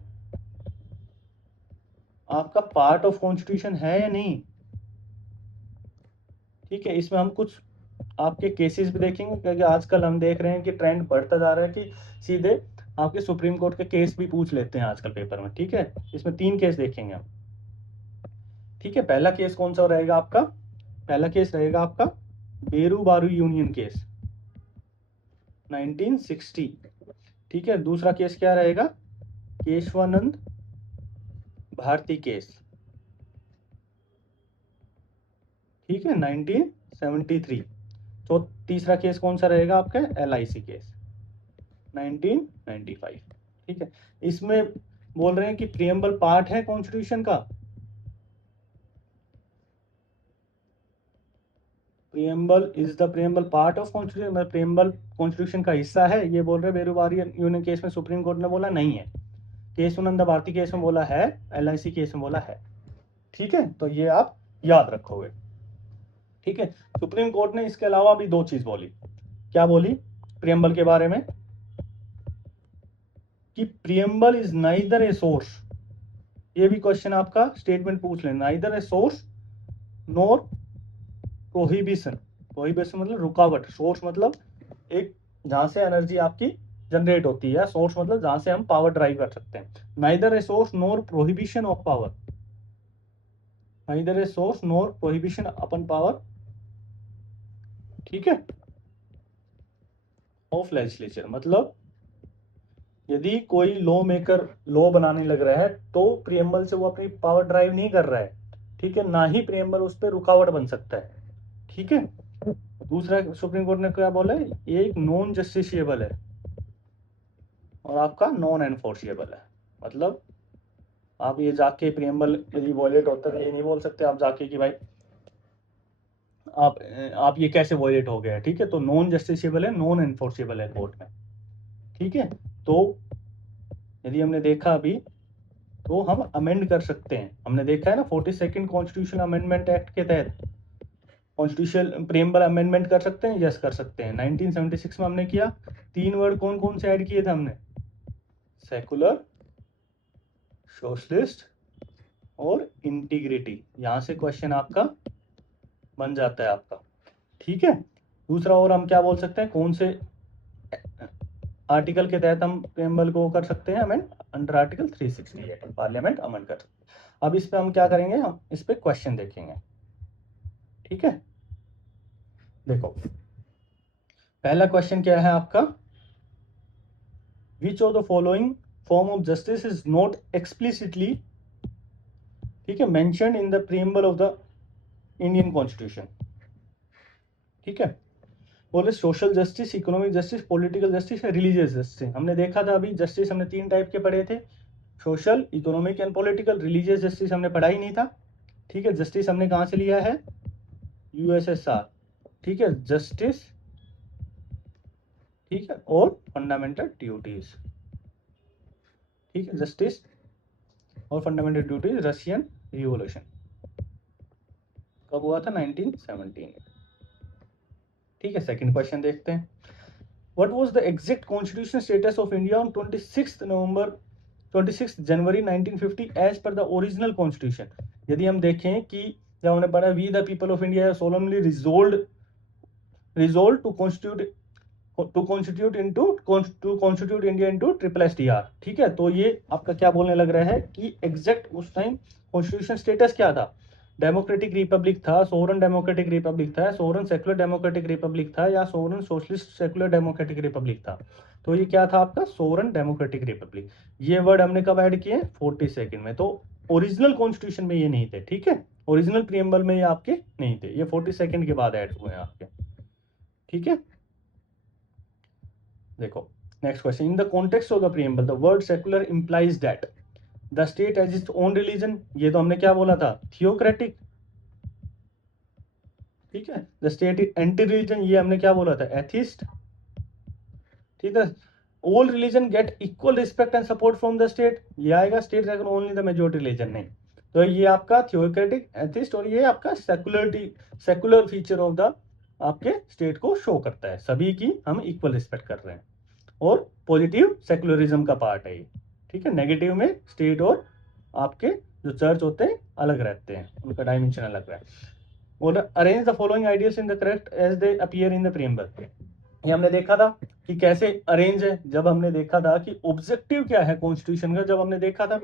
आपका पार्ट ऑफ कॉन्स्टिट्यूशन है या नहीं। ठीक है, इसमें हम कुछ आपके केसेस भी देखेंगे, क्योंकि आजकल हम देख रहे हैं कि ट्रेंड बढ़ता जा रहा है कि सीधे आपके सुप्रीम कोर्ट के केस भी पूछ लेते हैं आजकल पेपर में। ठीक है, इसमें 3 केस देखेंगे हम। ठीक है, पहला केस कौन सा रहेगा आपका, पहला केस रहेगा आपका बेरू बारू यूनियन केस 1960। ठीक है, दूसरा केस क्या रहेगा, केशवानंद भारती केस। ठीक है, 1973। तो तीसरा केस कौन सा रहेगा आपका, LIC केस 1995। ठीक है, इसमें बोल रहे हैं कि प्रियम्बल पार्ट है कॉन्स्टिट्यूशन का, preamble is the preamble part of constitution, मतलब प्रियम्बल कॉन्स्टिट्यूशन का हिस्सा है, ये बोल रहे बेरूबारी यूनियन केस में सुप्रीम कोर्ट ने बोला नहीं है, केशवानंद भारती केस में बोला है, LIC केस में बोला है। ठीक है, तो ये आप याद रखोगे। ठीक है, सुप्रीम कोर्ट ने इसके अलावा भी 2 चीज बोली। क्या बोली प्रियम्बल के बारे में, कि preamble is neither a source, ये भी क्वेश्चन आपका स्टेटमेंट पूछ लेना, neither a source NOR prohibition. Prohibition मतलब रुकावट, सोर्स मतलब एक जहां से एनर्जी आपकी जनरेट होती है, सोर्स मतलब जहां से हम पावर ड्राइव कर सकते हैं। Neither a source NOR prohibition of power, neither a source NOR prohibition upon power. ठीक है, ऑफ लेजिस्लेचर मतलब यदि कोई लॉ मेकर लॉ बनाने लग रहा है तो प्रियम्बल से वो अपनी पावर ड्राइव नहीं कर रहा है। ठीक है, ना ही प्रियम्बल उस पर रुकावट बन सकता है। ठीक है, दूसरा सुप्रीम कोर्ट ने क्या बोला है, ये एक नॉन जस्टिसिएबल है और आपका नॉन एनफोर्सिएबल है। मतलब आप ये जाके प्रियम्बल यदि वॉयलेट होता है, ये नहीं बोल सकते आप जाके कि भाई आप ये कैसे वॉयलेट हो गया। ठीक है, तो नॉन जस्टिसिएबल है, नॉन एनफोर्सिएबल है कोर्ट में। ठीक है, तो यदि हमने देखा अभी तो हम अमेंड कर सकते हैं, हमने देखा है ना 42nd कॉन्स्टिट्यूशन अमेंडमेंट एक्ट के तहत कॉन्स्टिट्यूशन प्रियम्बल अमेंडमेंट कर सकते हैं, यस कर सकते हैं। 1976 में हमने किया। 3 वर्ड कौन कौन से ऐड किए थे हमने, सेकुलर, सोशलिस्ट और इंटीग्रिटी। यहां से क्वेश्चन आपका बन जाता है आपका। ठीक है, दूसरा और हम क्या बोल सकते हैं, कौन से आर्टिकल के तहत हम प्रियम्बल को कर सकते हैं amend, under article 368 parliament amend कर सकते हैं। अब इस पे हम क्या करेंगे, हम इस पे क्वेश्चन देखेंगे। ठीक है, देखो पहला क्वेश्चन क्या है आपका, विच of the following form of justice is not explicitly, ठीक है, mentioned in the preamble of the Indian constitution. ठीक है, बोले social justice, economic justice, political justice या रिलीजियस जस्टिस। हमने देखा था अभी जस्टिस हमने 3 टाइप के पढ़े थे, social, economic and political. Religious justice हमने पढ़ा ही नहीं था। ठीक है, जस्टिस हमने कहाँ से लिया है, USSR। ठीक है, जस्टिस, ठीक है, और फंडामेंटल ड्यूटीज। ठीक है, जस्टिस और फंडामेंटल ड्यूटीज रशियन रिवॉल्यूशन कब हुआ था, 1917। ठीक है, सेकंड क्वेश्चन देखते हैं, what was the exact constitution status of India on 26 January 1950 as per the original constitution. यदि हम देखें कि जब हमने पढ़ा we the people of India solemnly resolve to constitute India into SSSR। ठीक है, तो ये आपका क्या बोलने लग रहा है कि एग्जैक्ट उस टाइम कॉन्स्टिट्यूशन स्टेटस क्या था, डेमोक्रेटिक रिपब्लिक था, सोवरन डेमोक्रेटिक रिपब्लिक था, सोवरन सेकुलर डेमोक्रेटिक रिपब्लिक था, या sovereign socialist secular democratic Republic था। तो ये क्या था आपका, सोवरन डेमोक्रेटिक रिपब्लिक। ये वर्ड हमने कब ऐड किए, 42nd में। तो ओरिजिनल कॉन्स्टिट्यूशन में ये नहीं थे। ठीक है, ओरिजिनल प्रियम्बल में ये आपके नहीं थे, ये 42nd के बाद ऐड हुए हैं आपके। ठीक है, देखो next question, in the context of the preamble the word secular implies that the state as its own religion. ये तो हमने क्या बोला था, थियोक्रेटिक। ठीक है, the state is anti religion, ये हमने क्या बोला था, एथिस्ट। ठीक है, all religion get equal respect and support from the state, ये आएगा state only the majority religion नहीं। तो ये आपका थियोक्रेटिक, एथिस्ट, और ये आपका सेकुलर फीचर ऑफ द आपके स्टेट को शो करता है, सभी की हम इक्वल रिस्पेक्ट कर रहे हैं। और पॉजिटिव सेकुलरिज्म का पार्ट है ये। ठीक है, नेगेटिव में स्टेट और आपके जो चर्च होते हैं अलग रहते हैं, उनका डायमेंशन अलग है। और arrange the following ideals in the correct as they appear in the preamble. ये हमने देखा था कि कैसे अरेंज है, जब हमने देखा था कि ऑब्जेक्टिव क्या है कॉन्स्टिट्यूशन का, जब हमने देखा था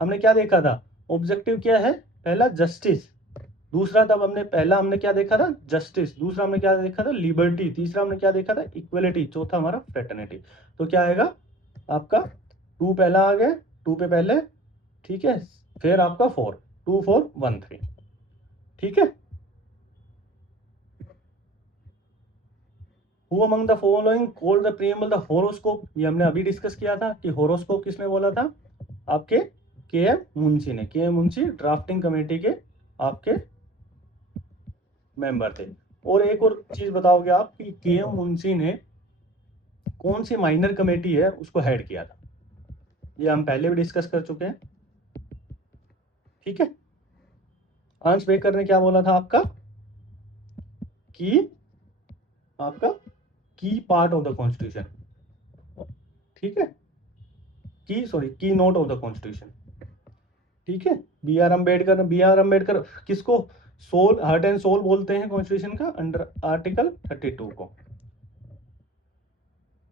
हमने क्या देखा था, ऑब्जेक्टिव क्या है, पहला जस्टिस, दूसरा तब हमने क्या देखा था, जस्टिस, दूसरा हमने क्या देखा था, लिबर्टी, तीसरा हमने क्या देखा था, इक्वलिटी, चौथा हमारा फ्रेटर्निटी। तो क्या आएगा आपका 2 पहला आ गया, 2 पे पहले, ठीक है, फिर आपका 4, 2 4 1 3, ठीक है। Who among the following called the preamble the horoscope? ये हमने अभी डिस्कस किया था कि होरोस्कोप किसने बोला था, आपके के.एम. मुंशी ने। के.एम. मुंशी ड्राफ्टिंग कमेटी के आपके मेंबर थे। और एक और चीज बताओगे आप कि के.एम. मुंशी ने कौन सी माइनर कमेटी है उसको हेड किया था, ये हम पहले भी डिस्कस कर चुके हैं, ठीक है। अंश बेकर ने क्या बोला था आपका कि आपका की पार्ट ऑफ द कॉन्स्टिट्यूशन, ठीक है, की नोट ऑफ द कॉन्स्टिट्यूशन, ठीक है। बी आर अम्बेडकर किसको सोल, हार्ट एंड सोल बोलते हैं कॉन्स्टिट्यूशन का, अंडर आर्टिकल 32 को,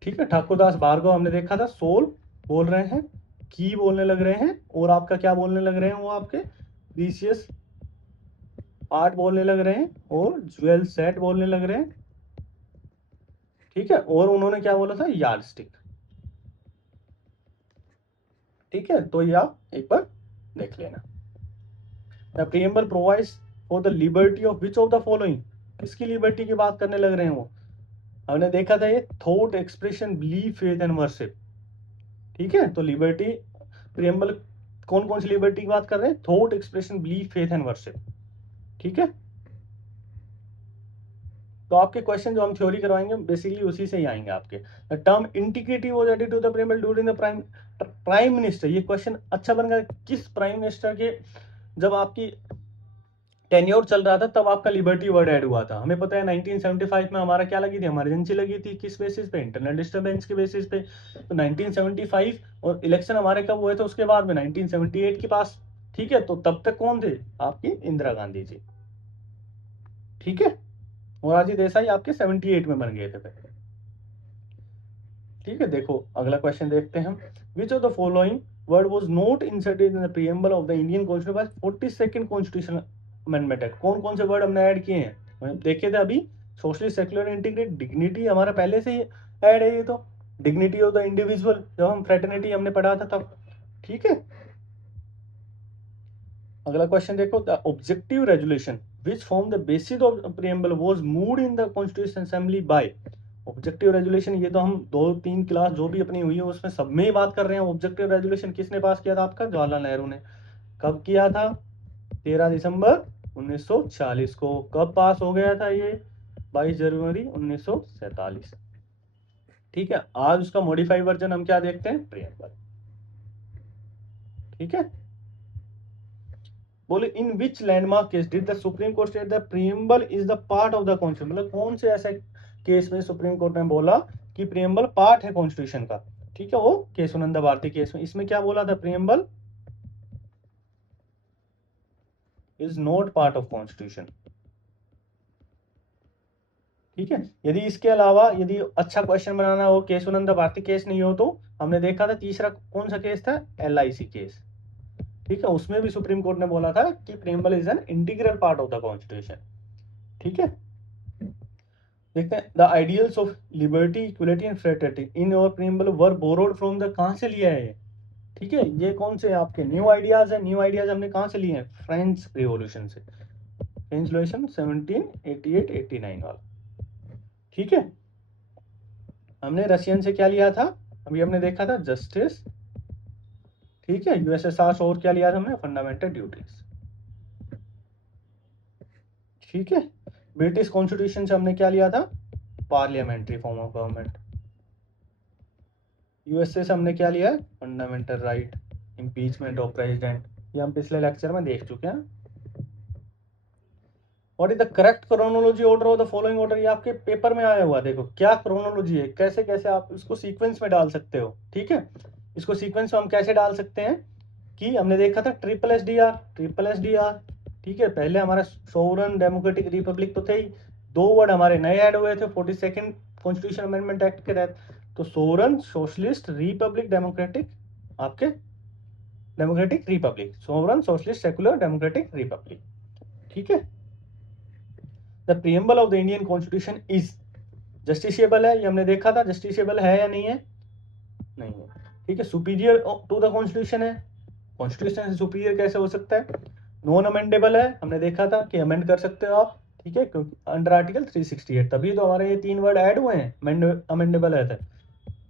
ठीक है। ठाकुरदास भार्गव हमने देखा था सोल बोल रहे हैं, की बोलने लग रहे हैं, और आपका क्या बोलने लग रहे हैं, वो आपके प्रीसियस पार्ट बोलने लग रहे हैं, और ज्वेल सेट बोलने लग रहे हैं, ठीक है। और उन्होंने क्या बोला था, यार्ड स्टिक, ठीक है। तो ये आप एक बार देख लेना। The preamble provides for the liberty of which of the following, किसकी लिबर्टी की बात करने लग रहे हैं वो, हमने देखा था ये thought expression believe faith and worship, ठीक है। तो लिबर्टी प्रीएम्बल कौन कौन सी लिबर्टी की बात कर रहे हैं, thought expression believe faith and worship, ठीक है। तो आपके क्वेश्चन जो हम थ्योरी करवाएंगे बेसिकली उसी से ही आएंगे आपके। The term integrity was added to the preamble during the prime minister, ये क्वेश्चन अच्छा बन गया, किस प्राइम मिनिस्टर के जब आपकी टेन्योर चल रहा था तब आपका लिबर्टी वर्ड ऐड हुआ था। हमें पता है 1975 में हमारा क्या लगी थी, इमरजेंसी लगी थी, किस बेसिस पे, इंटरनल डिस्टर्बेंस के बेसिस पे। तो 1975 और इलेक्शन हमारे कब हुए थे उसके बाद में 1978 के पास, ठीक है। तो तब तक कौन थे, आपकी इंदिरा गांधी जी, ठीक है। मोरारजी देसाई आपके 78 में बन गए थे पहले, ठीक है। देखो अगला क्वेश्चन देखते हैं हम, विच of the following word was not inserted in the preamble of the Indian constitution bye 42nd constitution amendment act. कौन कौन से वर्ड हमने ऐड किए हैं, देखे थे अभी, सोशलिस्ट, सेक्युलर, इंटीग्रेट, डिग्निटी हमारा पहले से ही ऐड है, ये तो डिग्निटी ऑफ द इंडिविजुअल जब हम फ्रेटर्निटी हमने पढ़ा था तब, ठीक है। अगला क्वेश्चन देखो, the objective resolution which form the basis of preamble was moved in the constitution assembly bye. Objective resolution ये तो हम 2-3 क्लास जो भी अपनी हुई है उसमें सब में ही बात कर रहे हैं। ऑब्जेक्टिव रेजोल्यूशन किसने पास किया था, आपका जवाहरलाल नेहरू ने। कब किया था, 13 दिसंबर 1940 को। कब पास हो गया था ये, 22 जनवरी 1947, ठीक है। आज उसका मॉडिफाइड वर्जन हम क्या देखते हैं, प्रीएम्बल, ठीक है। बोले in which landmark case did the supreme court state the preamble is the part of the constitution, मतलब कौन से ऐसे केस में सुप्रीम कोर्ट ने बोला कि प्रीएम्बल पार्ट है कॉन्स्टिट्यूशन का, ठीक है। वो केशवानंद भारती केस में, इसमें क्या बोला था, preamble is not part of constitution, ठीक है। यदि इसके अलावा यदि अच्छा क्वेश्चन बनाना हो, केशवानंद भारती केस नहीं हो, तो हमने देखा था तीसरा कौन सा केस था, LIC केस, ठीक है। उसमें भी सुप्रीम कोर्ट ने बोला था कि preamble is an integral part of the constitution, ठीक है। देखते हैं, the ideals of liberty, equality and fraternity in your preamble were borrowed from the, कहां से लिया है, ठीक है। ये कौन से आपके न्यू आइडियाज है, न्यू आइडियाज हमने कहां से लिए हैं, फ्रेंच रिवॉल्यूशन से, फ्रेंच रिवॉल्यूशन 1788-89 वाला, ठीक है। हमने रशियन से क्या लिया था, अभी हमने देखा था जस्टिस, ठीक है। USSR और क्या लिया था हमने, फंडामेंटल ड्यूटीज, ठीक है। ब्रिटिश कॉन्स्टिट्यूशन से हमने क्या लिया था, parliamentary form of government. USA से हमने क्या लिया है, fundamental right, impeachment of president, ये हम पिछले लेक्चर में देख चुके हैं। What is the correct chronology order of the following order, ये आपके पेपर में आया हुआ, देखो क्या क्रोनोलॉजी है, कैसे कैसे आप इसको सीक्वेंस में डाल सकते हो, ठीक है। इसको सीक्वेंस में हम कैसे डाल सकते हैं, कि हमने देखा था ट्रिपल एसडीआर, ठीक है। पहले हमारा सोवरन डेमोक्रेटिक रिपब्लिक तो थे ही, 2 वर्ड हमारे नए ऐड हुए थे 42nd कॉन्स्टिट्यूशन अमेंडमेंट एक्ट के तहत। तो सोवरन सोशलिस्ट रिपब्लिक डेमोक्रेटिक, आपके democratic Republic, sovereign socialist secular democratic Republic, ठीक है। The preamble of the Indian constitution is justiciable है, ये हमने देखा था, जस्टिसेबल है या नहीं है, नहीं है, ठीक है। सुपीरियर टू द कॉन्स्टिट्यूशन है, कॉन्स्टिट्यूशन से सुपीरियर कैसे हो सकता है। नॉन अमेंडेबल है, हमने देखा था कि अमेंड कर सकते हो आप, ठीक है, क्योंकि अंडर आर्टिकल 368, तभी तो हमारे ये 3 वर्ड ऐड हुए हैं अमेंडेबल है,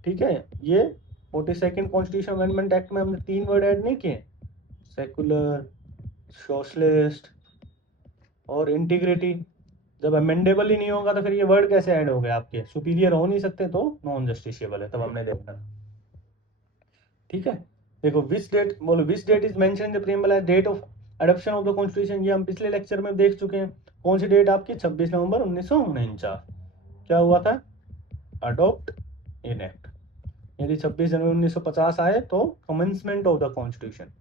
ठीक है। ये 42nd कॉन्स्टिट्यूशन अमेंडमेंट एक्ट में हमने 3 वर्ड ऐड नहीं किए, सेकुलर, सोशलिस्ट और इंटीग्रिटी। जब अमेंडेबल ही नहीं होगा तो फिर ये वर्ड कैसे ऐड हो गए आपके, सुपीरियर हो नहीं सकते, तो नॉन जस्टिसेबल है, तब हमने देखना, ठीक है। देखो विच डेट, बोलो which date is mention in the preamble as date of adoption of the constitution, ये हम पिछले लेक्चर में देख चुके हैं। कौन सी डेट आपकी, 26 नवंबर 1949, क्या हुआ था, अडॉप्ट इन एक्ट। यदि 26 जनवरी 1950 आए तो कमेंसमेंट ऑफ द कॉन्स्टिट्यूशन,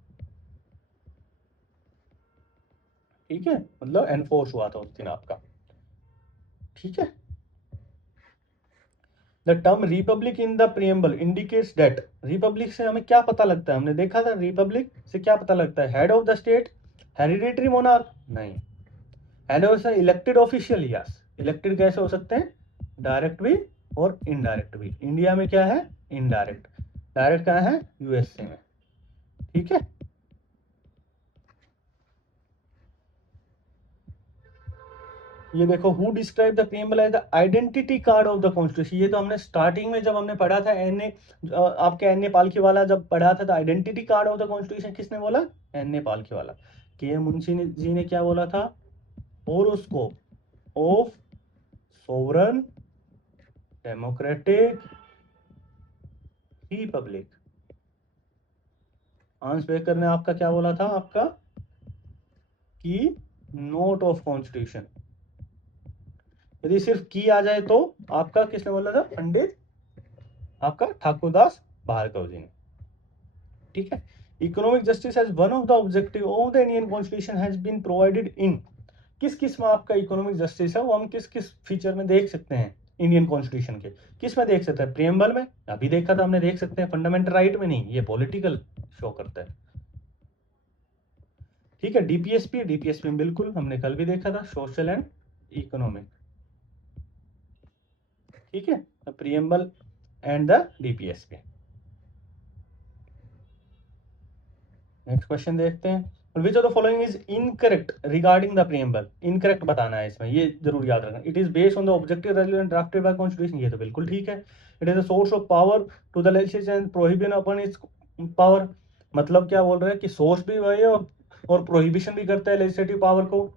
ठीक है, मतलब एनफोर्स हुआ था उस दिन आपका, ठीक है। The term Republic in the preamble indicates that, Republic से हमें क्या पता लगता है, हमने देखा था रिपब्लिक से क्या पता लगता है, head of the state, hereditary monarch, नहीं, head of the elected official, yes, elected कैसे हो सकते हैं, डायरेक्ट भी और इनडायरेक्ट भी। इंडिया में क्या है, इनडायरेक्ट, डायरेक्ट कहाँ है, यूएसए में, ठीक है। ये देखो, who describe the preamble as the identity card of the constitution, ये तो हमने स्टार्टिंग में जब हमने पढ़ा था एन आपके एन ए पालकी वाला जब पढ़ा था, identity card of the constitution किसने बोला, एन ए पालकी वाला। के मुंशी जी ने क्या बोला था, horoscope of sovereign democratic Republic. Hans baker ने आपका क्या बोला था, आपका की नोट ऑफ कॉन्स्टिट्यूशन। यदि सिर्फ की आ जाए तो आपका किसने बोला था, पंडित आपका ठाकुरदास भार्गव जी ने, ठीक है। Economic justice as one of the objective of the Indian constitution has been provided in, किस किस में आपका इकोनॉमिक जस्टिस है, वो हम किस किस फीचर में देख सकते हैं इंडियन कॉन्स्टिट्यूशन के, किस में देख सकते हैं, प्रीएम्बल में, अभी देखा था हमने, देख सकते हैं फंडामेंटल राइट में नहीं, ये पॉलिटिकल शो करता है, ठीक है। डीपीएसपी में बिल्कुल हमने कल भी देखा था, सोशल एंड इकोनॉमिक, ठीक है, preamble and the DPSP. Next question देखते हैं, which of the following is incorrect regarding the preamble, incorrect बताना है इसमें, ये जरूर याद रखना। It is based on the objective resolution drafted by constitution, ये तो बिल्कुल ठीक है। It is the source of power to the legislature and prohibition upon its power, मतलब क्या बोल रहे हैं कि सोर्स भी वही है और प्रोहिबिशन भी करता है लेजिस्लेटिव पावर को,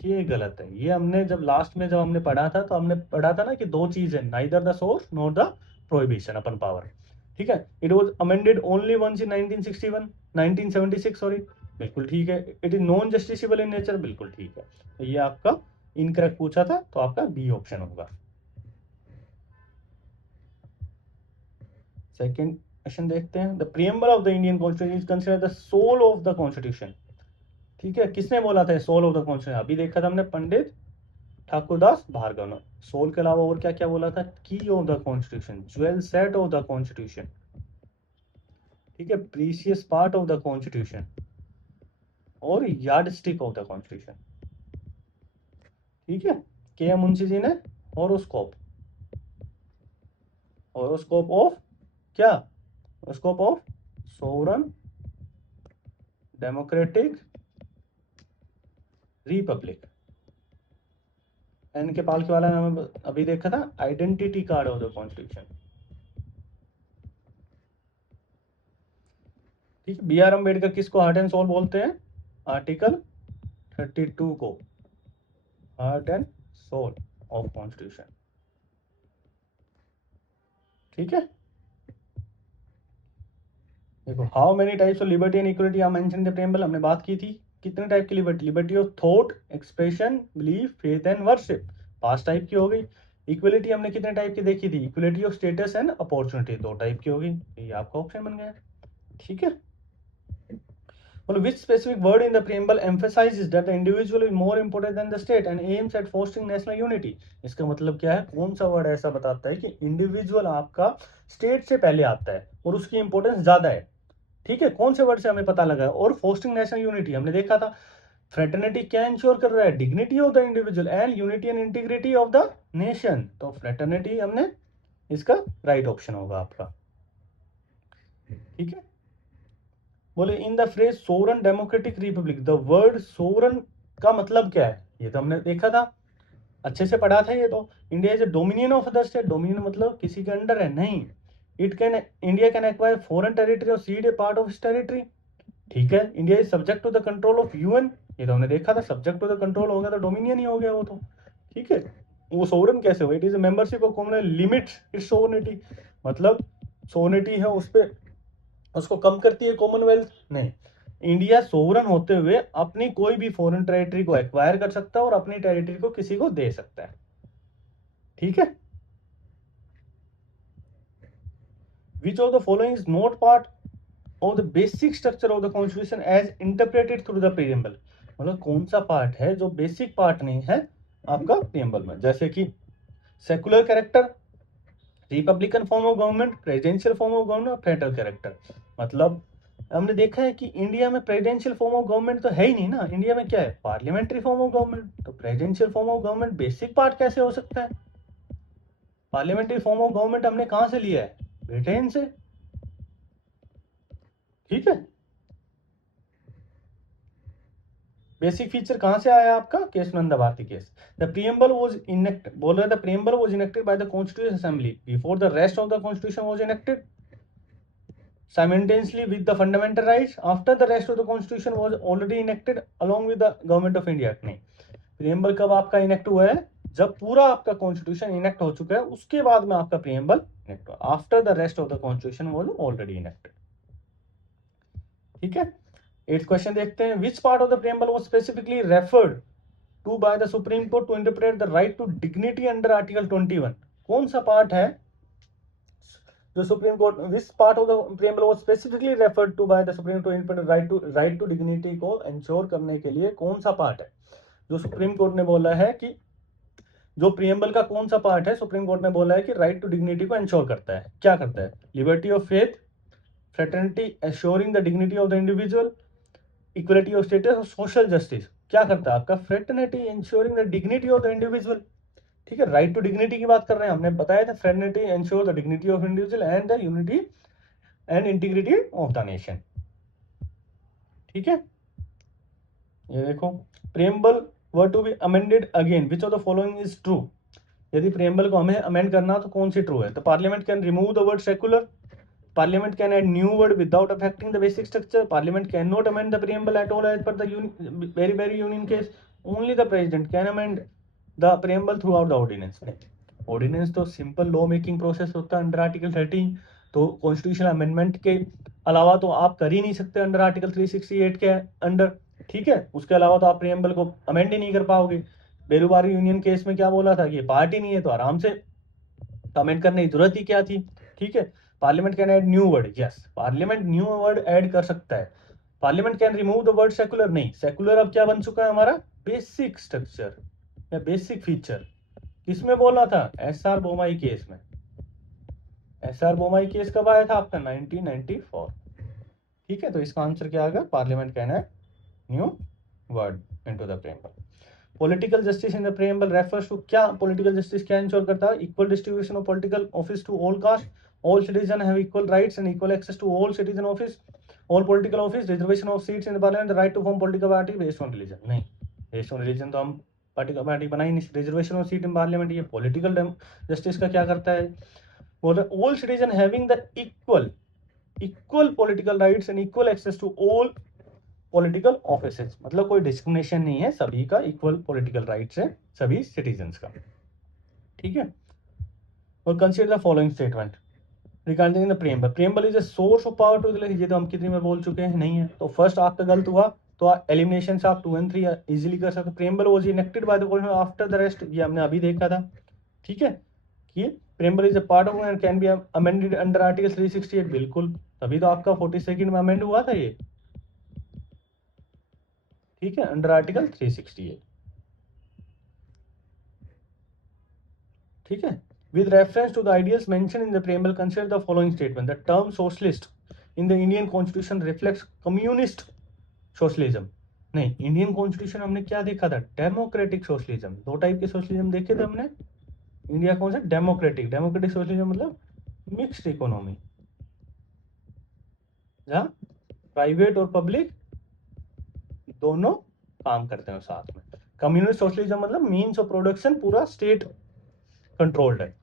ये गलत है। ये हमने जब लास्ट में जब हमने पढ़ा था तो हमने पढ़ा था ना कि 2 चीज है, neither the source not the prohibition upon power, ठीक है। It was amended only once in 1976 sorry, बिल्कुल ठीक है। It is non justiciable in nature, बिल्कुल ठीक है। तो ये आपका इनकरेक्ट पूछा था, तो आपका बी ऑप्शन होगा। सेकंड क्वेश्चन देखते हैं, the preamble of the Indian constitution is considered the soul of the constitution, ठीक है। किसने बोला था सोल ऑफ द कॉन्स्टिट्यूशन, अभी देखा था हमने पंडित ठाकुरदास भार्गव ने। सोल के अलावा और क्या क्या बोला था, key of the constitution, jewel set of the constitution, ठीक है, precious part of the constitution और yardstick of the constitution, ठीक है। के मुंशी जी ने हॉरोस्कोप, हॉरोस्कोप ऑफ क्या, horoscope of sovereign democratic republic. N के पाल के वाला ने अभी देखा था identity card of the constitution, ठीक है। बी आर अम्बेडकर किसको हार्ट एंड सोल बोलते हैं, आर्टिकल 32 को heart and soul of constitution, ठीक है। देखो, how many types of liberty and equality are mention in the preamble, हमने बात की थी, कितने टाइप की लिबर्टी, liberty of thought, expression, belief, faith and worship, 5 type की हो गई। इक्वलिटी हमने कितने टाइप की देखी थी, equality of status and opportunity 2 type की होगी, ये आपका ऑप्शन बन गया, ठीक है। बोलो which specific word in the preamble emphasizes that the individual is more important than the state and aims at fostering national unity। इसका मतलब क्या है, कौन सा वर्ड ऐसा बताता है कि इंडिविजुअल आपका स्टेट से पहले आता है और उसकी इंपॉर्टेंस ज्यादा है। ठीक है, कौन से वर्ड से हमें पता लगा है। और फोस्टिंग नेशनल यूनिटी हमने देखा था, फ्रेटर्निटी क्या इंश्योर कर रहा है, dignity of the individual and unity and integrity of the nation. तो फ्रेटर्निटी हमने, इसका राइट ऑप्शन होगा आपका। ठीक है, बोले in the phrase sovereign democratic Republic, the word sovereign का मतलब क्या है, ये तो हमने देखा था, अच्छे से पढ़ा था ये तो। India is a dominion of the state, dominion मतलब किसी के अंडर है, नहीं। It can, India can acquire foreign territory और cede a part of territory. ठीक है, India is subject to the control of UN, ये तो हमने देखा था, सब्जेक्ट टू द कंट्रोल हो गया तो डोमिनियन ही हो गया वो तो। ठीक है, वो सोवरन कैसे हो, it is a membership of common limits it's sovereignty, मतलब सोवरेनिटी है उस पर, उसको कम करती है कॉमनवेल्थ, नहीं। इंडिया सोवरन होते हुए अपनी कोई भी फॉरेन टेरिटरी को एक्वायर कर सकता है और अपनी टेरिटरी को किसी को दे सकता है। ठीक है, which of the following is not part of the basic structure of the constitution as interpreted through the preamble, मतलब कौन सा पार्ट है जो बेसिक पार्ट नहीं है आपका प्रीएम्बल में, जैसे कि secular character, Republican form of government, presidential form of government, federal character. मतलब हमने देखा है कि इंडिया में प्रेसिडेंशियल फॉर्म ऑफ गवर्नमेंट तो है ही नहीं ना, इंडिया में क्या है, पार्लियामेंट्री फॉर्म ऑफ गवर्नमेंट। तो presidential form of government basic part कैसे हो सकता है। पार्लियामेंट्री फॉर्म ऑफ गवर्नमेंट हमने कहां से लिया है, ब्रिटेन से। ठीक है, बेसिक फीचर कहां से आया आपका, Kesavananda Bharati case. The preamble was enacted, बोल रहा था preamble was enacted by the constitution assembly before the rest of the constitution was enacted simultaneously with the fundamental rights after the rest of the constitution was already enacted along with the government of India। नहीं, preamble कब आपका enact हुआ है, जब पूरा आपका constitution enact हो चुका है उसके बाद में आपका प्रीएम्बल इनेक्ट हुआ, after the rest of the constitution was already enacted. ठीक है, 8th क्वेश्चन देखते हैं, which part of the preamble was specifically referred to by the supreme court to interpret the right to dignity under article 21। कौन सा part है जो supreme court, which part of the preamble was specifically referred to by the supreme to interpret right to dignity को ensure करने के लिए, कौन सा पार्ट है जो सुप्रीम कोर्ट ने बोला है कि, जो प्रीएम्बल का कौन सा पार्ट है सुप्रीम कोर्ट ने बोला है कि राइट टू डिग्निटी को इंश्योर करता है, क्या करता है, liberty of faith, fraternity assuring the dignity of the individual, equality of status और सोशल जस्टिस। क्या करता है आपका, fraternity ensuring the dignity of the individual. ठीक है, राइट टू डिग्निटी की बात कर रहे हैं, हमने बताया था fraternity ensure the dignity of individual and the unity and integrity of the nation. ठीक है, ये देखो, preamble were to be amended again which of the following is true. यदि प्रीएम्बल को हमें अमेंड करना तो कौन सी ट्रू है, तो parliament can remove the word secular, parliament can add new word without affecting the basic structure, parliament can not amend the preamble at all as per the वेरी union case, only the president can amend the preamble through out the ordinance. Ordinance तो simple law making process होता है under article 13, तो constitutional amendment के अलावा तो आप कर ही नहीं सकते अंडर आर्टिकल 368 के अंडर। ठीक है, उसके अलावा तो आप प्रीएम्बल को अमेंड ही नहीं कर पाओगे। बेरुबारी यूनियन केस में क्या बोला था कि पार्टी नहीं है तो आराम से अमेंड करने की जरूरत ही क्या थी। ठीक है, parliament can add new word, yes parliament new word add कर सकता है। Parliament can remove the word secular, नहीं, सेकुलर अब क्या बन चुका है हमारा बेसिक स्ट्रक्चर या बेसिक फीचर। किसमें बोला था, एसआर बोमाई केस में। एसआर बोमाई केस कब आया था आपका, 1994। ठीक है, तो इसका आंसर क्या आएगा, parliament can add new word into the preamble. Political justice in the preamble refers to, क्या पॉलिटिकल जस्टिस क्या इंश्योर करता है, equal distribution of political office to all caste, all citizen have equal rights and equal access to all citizen office, all political office, reservation of seats in the parliament, the right to form political party based on religion. नहीं, based on religion तो हम party बना ही नहीं। Reservation of seat in parliament, ये political justice का क्या करता है, all citizen having the equal political rights and equal access to all political offices, मतलब कोई डिस्क्रिमिनेशन नहीं है, सभी का इक्वल पॉलिटिकल राइट्स है सभी सिटीजन्स का। ठीक है, और consider the following statement regarding the preamble, preamble is a source of power to, ये तो हम कितनी में बोल चुके हैं, नहीं है। तो फर्स्ट आपका गलत हुआ, तो एलिमिनेशन से आप 2 और 3 इजीली कर सकते। Preamble was enacted by the constitution after the rest, ये हमने अभी देखा था। ठीक है, कि preamble is a part of and can be amended under article 368, बिल्कुल, तभी तो आपका 42nd में अमेंड हुआ था ये। ठीक है, अंडर आर्टिकल 368। ठीक है, with reference to the ideals mentioned in the preamble, consider the following statement: the term socialist in the Indian constitution reflects communist socialism। नहीं, इंडियन कॉन्स्टिट्यूशन हमने क्या देखा था? Democratic socialism. दो टाइप के सोशलिज्म देखे थे हमने। इंडिया कौन सा? डेमोक्रेटिक। डेमोक्रेटिक सोशलिज्म मतलब मिक्स्ड इकोनॉमी, जहाँ प्राइवेट और पब्लिक दोनों काम करते हैं साथ में। कम्युनिस्ट सोशलिज्म मतलब मीन्स ऑफ प्रोडक्शन पूरा स्टेट कंट्रोल्ड है।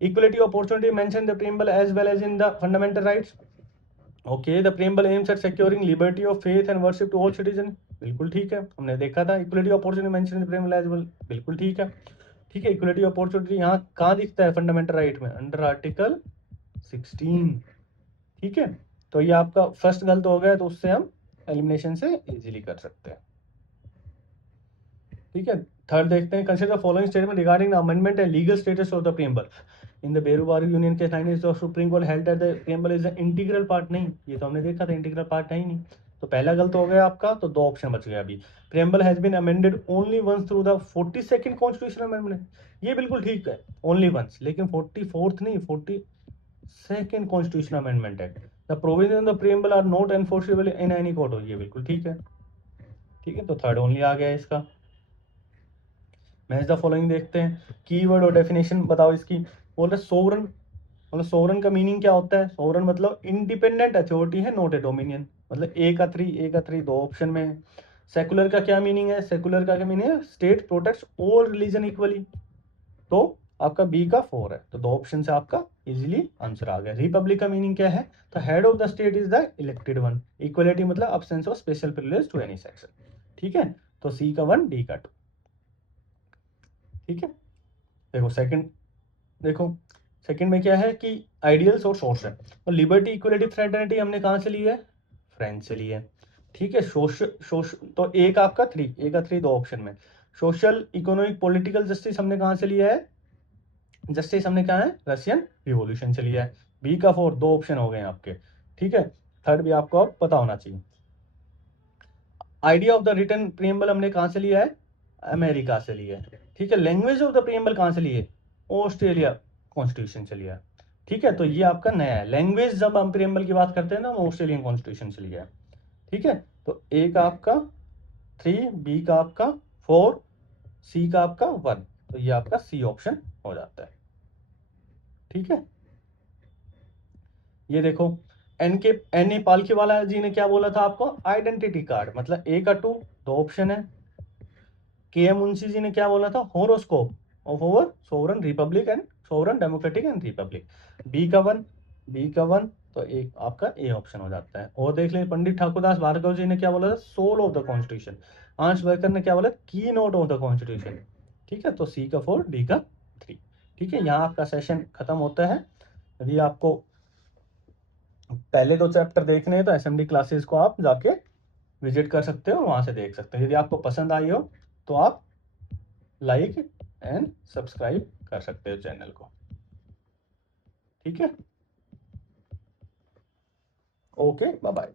Equality of opportunity mention the preamble as well as in the fundamental rights. Okay, the preamble aims at securing liberty of faith and worship to all citizen. बिल्कुल ठीक है, हमने देखा था। Equality of opportunity mention in the preamble as well, बिल्कुल ठीक है। ठीक है, इक्वलिटी ऑफ अपॉर्चुनिटी यहाँ कहाँ दिखता है फंडामेंटल राइट में? Under article 16। ठीक है, तो ये आपका फर्स्ट गलत हो गया, तो उससे हम एलिमिनेशन से इजीली कर सकते हैं। ठीक है, थर्ड देखते हैं। Consider the following statement regarding the amendment and legal status of the preamble. In the Berubari union case sign is the supreme court held that the preamble is the integral part. नहीं, ये तो हमने देखा था integral part है ही नहीं, तो पहला गलत हो गया आपका, तो दो ऑप्शन बच गया अभी। Preamble has been amended only once through the 42nd constitutional amendment. ये बिल्कुल ठीक है, ओनली वंस, लेकिन 44th नहीं, 42nd कॉन्स्टिट्यूशनल अमेंडमेंट है। The provision of the preamble are not enforceable in any court. ये बिल्कुल ठीक है। ठीक है, तो थर्ड ओनली आ गया इसका। मैच द फॉलोइंग देखते हैं। कीवर्ड और डेफिनेशन बताओ इसकी। बोल रहे सोवरन, मतलब सोवरन का मीनिंग क्या होता है? सोवरन मतलब इंडिपेंडेंट अथॉरिटी है, नॉट ए डोमिनियन। मतलब ए का थ्री दो ऑप्शन में है। सेकुलर का क्या मीनिंग है? सेकुलर का क्या मीनिंग है? State protects all religion equally. तो आपका बी का 4 है, तो दो ऑप्शन से आपका इजीली आंसर आ गया। रिपब्लिक का मीनिंग क्या है? तो head of the state is the elected one. Equality मतलब absence of special privilege to any section. ठीक है, तो सी का 1, डी का 2। ठीक है, देखो सेकंड, देखो सेकंड में क्या है कि आइडियल्स और सोर्स है। और लिबर्टी इक्वलिटी फ्रेटर्निटी हमने कहाँ से ली है? फ्रेंच से ली है। ठीक है, तो एक आपका 3, ए का 3 दो ऑप्शन में। सोशल इकोनॉमिक पॉलिटिकल जस्टिस हमने कहाँ से लिया है? जस्टिस हमने कहा है रशियन रिवॉल्यूशन से लिया है। बी का 4 दो ऑप्शन हो गए आपके। ठीक है, थर्ड भी आपको अब पता होना चाहिए। Idea of the written preamble हमने कहाँ से लिया है? अमेरिका से लिया है। ठीक है, लैंग्वेज ऑफ द प्रीएम्बल कहाँ से लिए? ऑस्ट्रेलिया कॉन्स्टिट्यूशन से लिया। ठीक है, तो ये आपका नया है। लैंग्वेज जब हम प्रीएम्बल की बात करते हैं ना, हम ऑस्ट्रेलियन कॉन्स्टिट्यूशन से लिया है। ठीक है, तो ए का आपका 3, बी का आपका 4, सी का आपका 1, तो ये आपका सी ऑप्शन हो जाता है। ठीक है, ये देखो एन ए पालकी वाला जी ने क्या बोला था आपको? आइडेंटिटी कार्ड, मतलब ए का 2 दो ऑप्शन है। के एम मुंशी जी ने क्या बोला था? Horoscope of our sovereign republic and sovereign democratic and republic. B का 1, बी का 1, तो एक आपका ए ऑप्शन हो जाता है। और देख लें, पंडित ठाकुरदास भार्गव जी ने क्या बोला था? Soul of the constitution. Ernest Barker ने क्या बोला? की नोट ऑफ द कॉन्स्टिट्यूशन। ठीक है, तो सी का 4, डी का 3। ठीक है, यहाँ आपका सेशन खत्म होता है। यदि आपको पहले दो चैप्टर देखने हैं तो एसएमडी क्लासेस को आप जाके विजिट कर सकते हो और वहां से देख सकते हो। यदि आपको पसंद आई हो तो आप लाइक एंड सब्सक्राइब कर सकते हो चैनल को। ठीक है, ओके, बाय बाय।